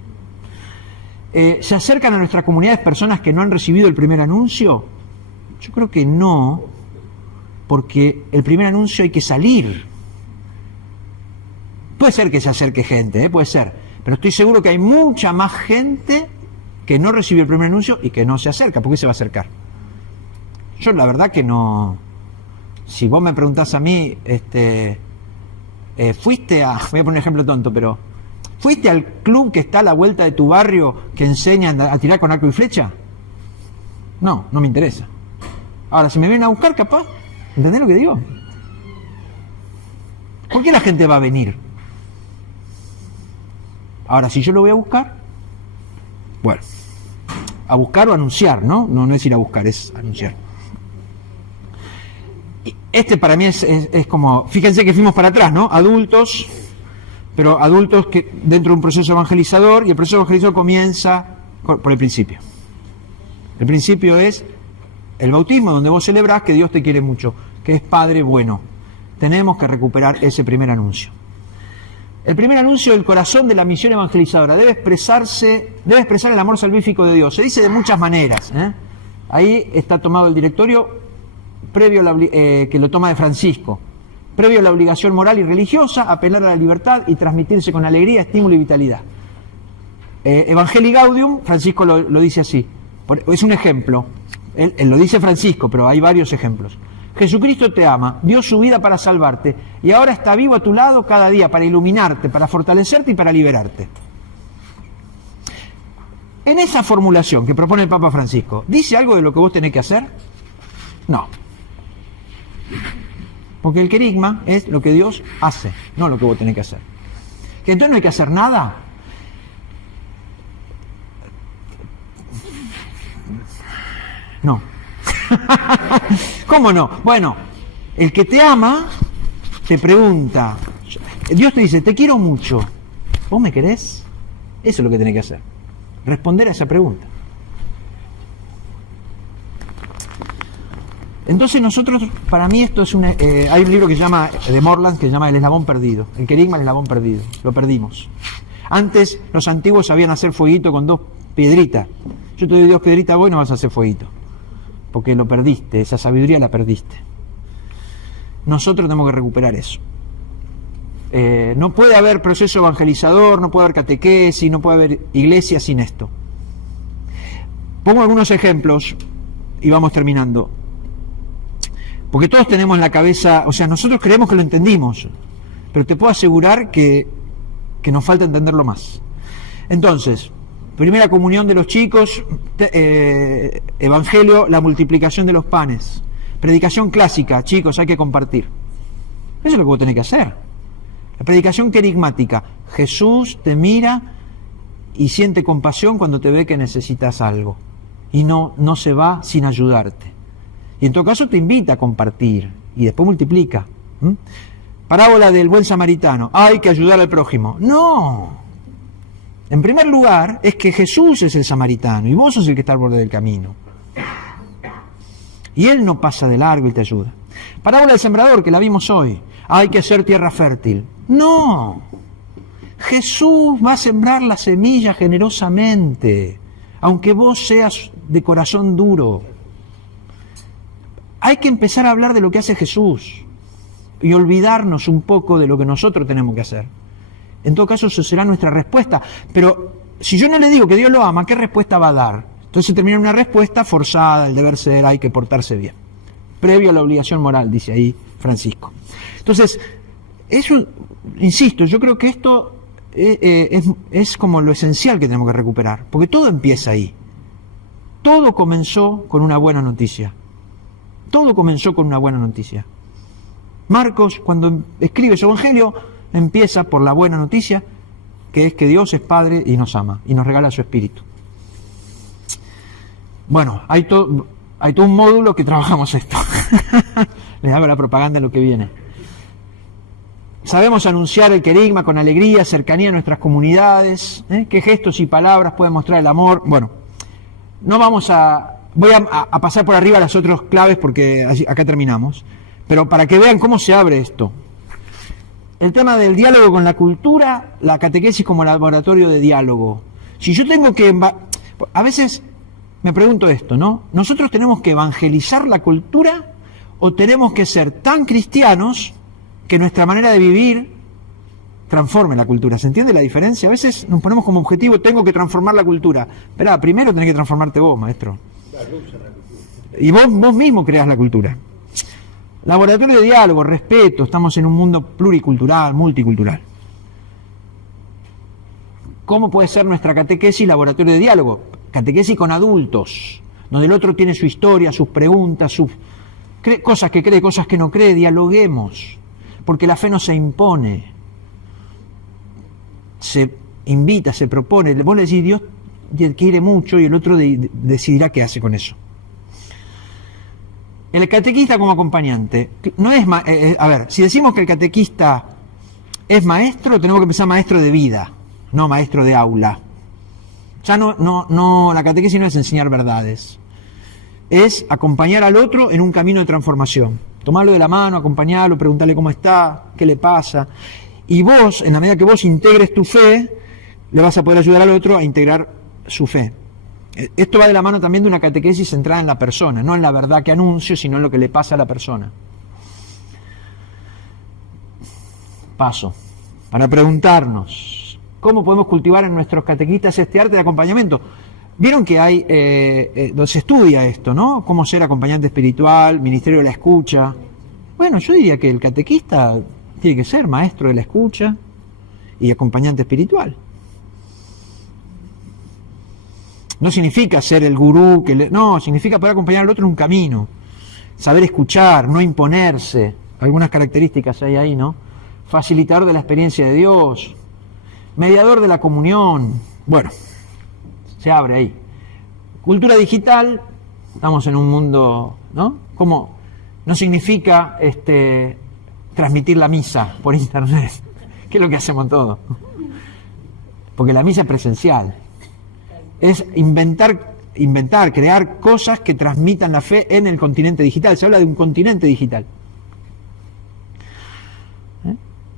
¿Se acercan a nuestras comunidades personas que no han recibido el primer anuncio? Yo creo que no, porque el primer anuncio hay que salir. Puede ser que se acerque gente, puede ser, pero estoy seguro que hay mucha más gente que no recibió el primer anuncio y que no se acerca. ¿Por qué se va a acercar? Yo la verdad que no. Si vos me preguntás a mí, fuiste a, voy a poner un ejemplo tonto, pero ¿fuiste al club que está a la vuelta de tu barrio que enseñan a tirar con arco y flecha? No me interesa. Ahora, si me vienen a buscar, capaz, ¿entendés lo que digo? ¿Por qué la gente va a venir? Ahora, si yo lo voy a buscar, bueno, a buscar o anunciar, ¿no? No es ir a buscar, es anunciar. Para mí es como, fíjense que fuimos para atrás, ¿no? Adultos, pero adultos que dentro de un proceso evangelizador, y el proceso evangelizador comienza por el principio. El principio es el bautismo, donde vos celebrás que Dios te quiere mucho, que es Padre bueno. Tenemos que recuperar ese primer anuncio. El primer anuncio del corazón de la misión evangelizadora debe expresar el amor salvífico de Dios. Se dice de muchas maneras. Ahí está tomado el directorio previo que lo toma de Francisco. Previo a la obligación moral y religiosa, apelar a la libertad y transmitirse con alegría, estímulo y vitalidad. Evangelii Gaudium, Francisco lo dice así. Es un ejemplo. Él lo dice Francisco, pero hay varios ejemplos. Jesucristo te ama, dio su vida para salvarte y ahora está vivo a tu lado cada día para iluminarte, para fortalecerte y para liberarte. En esa formulación que propone el Papa Francisco, ¿dice algo de lo que vos tenés que hacer? No. Porque el querigma es lo que Dios hace, no lo que vos tenés que hacer. ¿Que entonces no hay que hacer nada? No. ¿Cómo no? Bueno, el que te ama te pregunta, Dios te dice, te quiero mucho, ¿vos me querés? Eso es lo que tenés que hacer, responder a esa pregunta. Entonces nosotros, para mí esto es hay un libro que se llama, de Morland, que se llama El eslabón perdido, el querigma, el eslabón perdido, lo perdimos. Antes los antiguos sabían hacer fueguito con 2 piedritas. Yo te doy 2 piedritas, vos y no vas a hacer fueguito. Porque lo perdiste, esa sabiduría la perdiste. Nosotros tenemos que recuperar eso. No puede haber proceso evangelizador, no puede haber catequesis, no puede haber iglesia sin esto. Pongo algunos ejemplos y vamos terminando. Porque todos tenemos en la cabeza, o sea, nosotros creemos que lo entendimos, pero te puedo asegurar que nos falta entenderlo más. Entonces, primera comunión de los chicos, evangelio, la multiplicación de los panes. Predicación clásica, chicos, hay que compartir. Eso es lo que vos tenés que hacer. La predicación querigmática, Jesús te mira y siente compasión cuando te ve que necesitas algo. Y no se va sin ayudarte. Y en todo caso te invita a compartir y después multiplica. Parábola del buen samaritano, hay que ayudar al prójimo. No. En primer lugar, es que Jesús es el samaritano y vos sos el que está al borde del camino. Y Él no pasa de largo y te ayuda. Parábola del sembrador, que la vimos hoy. Hay que hacer tierra fértil. No. Jesús va a sembrar la semilla generosamente, aunque vos seas de corazón duro. Hay que empezar a hablar de lo que hace Jesús y olvidarnos un poco de lo que nosotros tenemos que hacer. En todo caso, eso será nuestra respuesta. Pero si yo no le digo que Dios lo ama, ¿qué respuesta va a dar? Entonces termina una respuesta forzada, el deber ser, hay que portarse bien. Previo a la obligación moral, dice ahí Francisco. Entonces, eso, insisto, yo creo que esto es como lo esencial que tenemos que recuperar, porque todo empieza ahí. Todo comenzó con una buena noticia. Todo comenzó con una buena noticia. Marcos, cuando escribe su evangelio, empieza por la buena noticia, que es que Dios es Padre y nos ama, y nos regala su Espíritu. Bueno, hay todo un módulo que trabajamos esto. Les hago la propaganda de lo que viene. Sabemos anunciar el querigma con alegría, cercanía a nuestras comunidades. ¿Qué gestos y palabras pueden mostrar el amor? Bueno, no vamos a... Voy a pasar por arriba las otras claves porque acá terminamos. Pero para que vean cómo se abre esto. El tema del diálogo con la cultura, la catequesis como laboratorio de diálogo. Si yo tengo que... A veces me pregunto esto, ¿no? ¿Nosotros tenemos que evangelizar la cultura o tenemos que ser tan cristianos que nuestra manera de vivir transforme la cultura? ¿Se entiende la diferencia? A veces nos ponemos como objetivo, tengo que transformar la cultura. Esperá, primero tenés que transformarte vos, maestro. Y vos mismo creás la cultura. Laboratorio de diálogo, respeto, estamos en un mundo pluricultural, multicultural. ¿Cómo puede ser nuestra catequesis laboratorio de diálogo? Catequesis con adultos, donde el otro tiene su historia, sus preguntas, cosas que cree, cosas que no cree, dialoguemos, porque la fe no se impone, se invita, se propone. Vos le decís, Dios quiere mucho y el otro decidirá qué hace con eso. El catequista como acompañante, no es a ver, si decimos que el catequista es maestro, tenemos que pensar maestro de vida, no maestro de aula. Ya no, la catequesis no es enseñar verdades, es acompañar al otro en un camino de transformación. Tomarlo de la mano, acompañarlo, preguntarle cómo está, qué le pasa. Y vos, en la medida que vos integres tu fe, le vas a poder ayudar al otro a integrar su fe. Esto va de la mano también de una catequesis centrada en la persona, no en la verdad que anuncio, sino en lo que le pasa a la persona. Paso, para preguntarnos, ¿cómo podemos cultivar en nuestros catequistas este arte de acompañamiento? Vieron que hay, donde se estudia esto, ¿no? Cómo ser acompañante espiritual, ministerio de la escucha. Bueno, yo diría que el catequista tiene que ser maestro de la escucha y acompañante espiritual. No significa ser el gurú, no, significa poder acompañar al otro en un camino, saber escuchar, no imponerse, algunas características hay ahí, ¿no? Facilitador de la experiencia de Dios, mediador de la comunión, bueno, se abre ahí. Cultura digital, estamos en un mundo, ¿no? Como no significa transmitir la misa por internet, que es lo que hacemos todos, porque la misa es presencial. Es inventar, crear cosas que transmitan la fe en el continente digital. Se habla de un continente digital.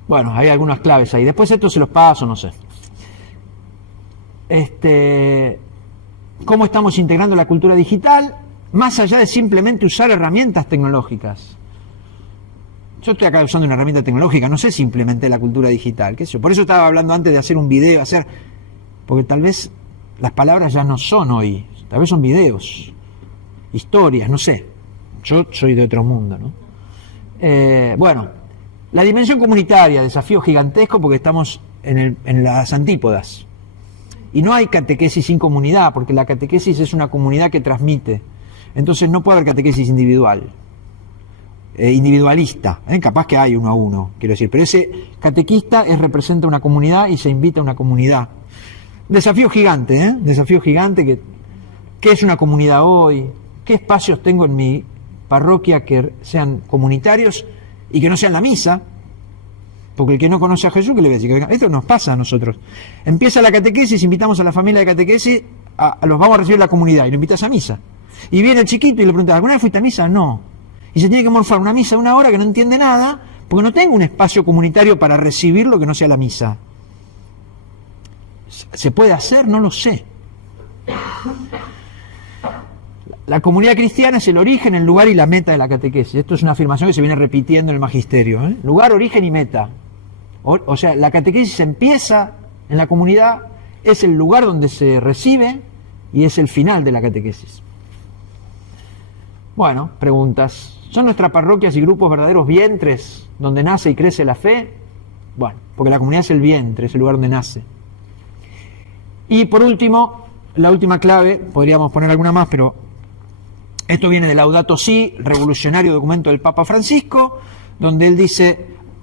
Bueno, hay algunas claves ahí. Después esto se los paso, no sé. cómo estamos integrando la cultura digital, más allá de simplemente usar herramientas tecnológicas. Yo estoy acá usando una herramienta tecnológica, no sé si implementé la cultura digital, qué sé yo. Por eso estaba hablando antes de hacer un video, porque tal vez las palabras ya no son hoy, tal vez son videos, historias, no sé. Yo soy de otro mundo, ¿no? Bueno, la dimensión comunitaria, desafío gigantesco porque estamos en las antípodas. Y no hay catequesis sin comunidad, porque la catequesis es una comunidad que transmite. Entonces no puede haber catequesis individual, individualista. Capaz que hay uno a uno, quiero decir. Pero ese catequista representa una comunidad y se invita a una comunidad. Desafío gigante, desafío gigante. ¿Qué es una comunidad hoy? ¿Qué espacios tengo en mi parroquia que sean comunitarios y que no sean la misa? Porque el que no conoce a Jesús, ¿qué le voy a decir? Esto nos pasa a nosotros. Empieza la catequesis, invitamos a la familia de catequesis, los vamos a recibir la comunidad y lo invitas a misa. Y viene el chiquito y le preguntas, ¿alguna vez fuiste a misa? No. Y se tiene que morfar una misa de 1 hora que no entiende nada, porque no tengo un espacio comunitario para recibir lo que no sea la misa. ¿Se puede hacer? No lo sé. La comunidad cristiana es el origen, el lugar y la meta de la catequesis. Esto es una afirmación que se viene repitiendo en el magisterio. Lugar, origen y meta. O sea, la catequesis empieza en la comunidad, es el lugar donde se recibe y es el final de la catequesis. Bueno, preguntas. ¿Son nuestras parroquias y grupos verdaderos vientres donde nace y crece la fe? Bueno, porque la comunidad es el vientre, es el lugar donde nace. Y por último, la última clave, podríamos poner alguna más, pero esto viene de Laudato Si, revolucionario documento del Papa Francisco, donde él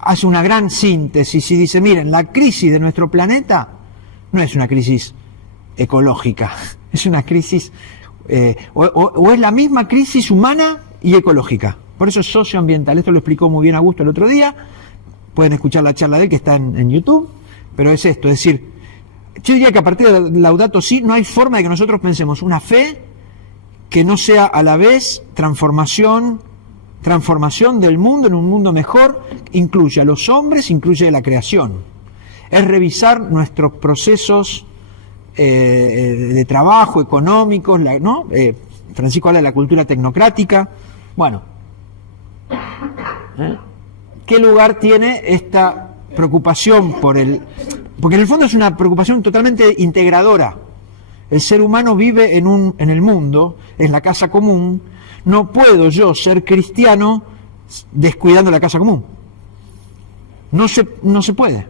hace una gran síntesis y dice, miren, la crisis de nuestro planeta no es una crisis ecológica, es una crisis, o es la misma crisis humana y ecológica. Por eso es socioambiental. Esto lo explicó muy bien Augusto el otro día. Pueden escuchar la charla de él que está en YouTube, pero es esto, es decir, yo diría que a partir de Laudato Si no hay forma de que nosotros pensemos una fe que no sea a la vez transformación del mundo en un mundo mejor, incluye a los hombres, incluye a la creación. Es revisar nuestros procesos de trabajo, económicos, ¿no? Francisco habla de la cultura tecnocrática. Bueno, ¿qué lugar tiene esta preocupación porque en el fondo es una preocupación totalmente integradora? El ser humano vive en el mundo, en la casa común. No puedo yo ser cristiano descuidando la casa común. No se puede.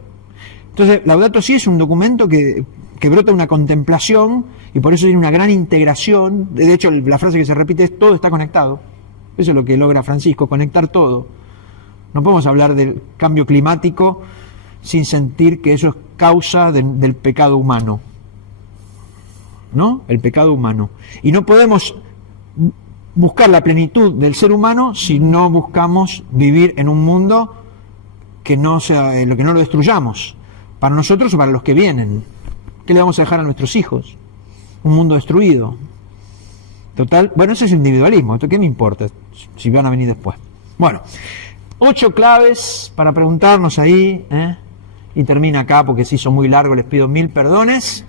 Entonces, Laudato Si es un documento que brota una contemplación y por eso tiene una gran integración. De hecho, la frase que se repite es todo está conectado. Eso es lo que logra Francisco, conectar todo. No podemos hablar del cambio climático sin sentir que eso es causa del pecado humano. ¿No? El pecado humano. Y no podemos buscar la plenitud del ser humano si no buscamos vivir en un mundo que no lo destruyamos, para nosotros o para los que vienen. ¿Qué le vamos a dejar a nuestros hijos? Un mundo destruido. Total, bueno, eso es individualismo. ¿Esto qué me importa si van a venir después? Bueno, 8 claves para preguntarnos ahí, y termina acá porque se hizo muy largo, les pido 1000 perdones.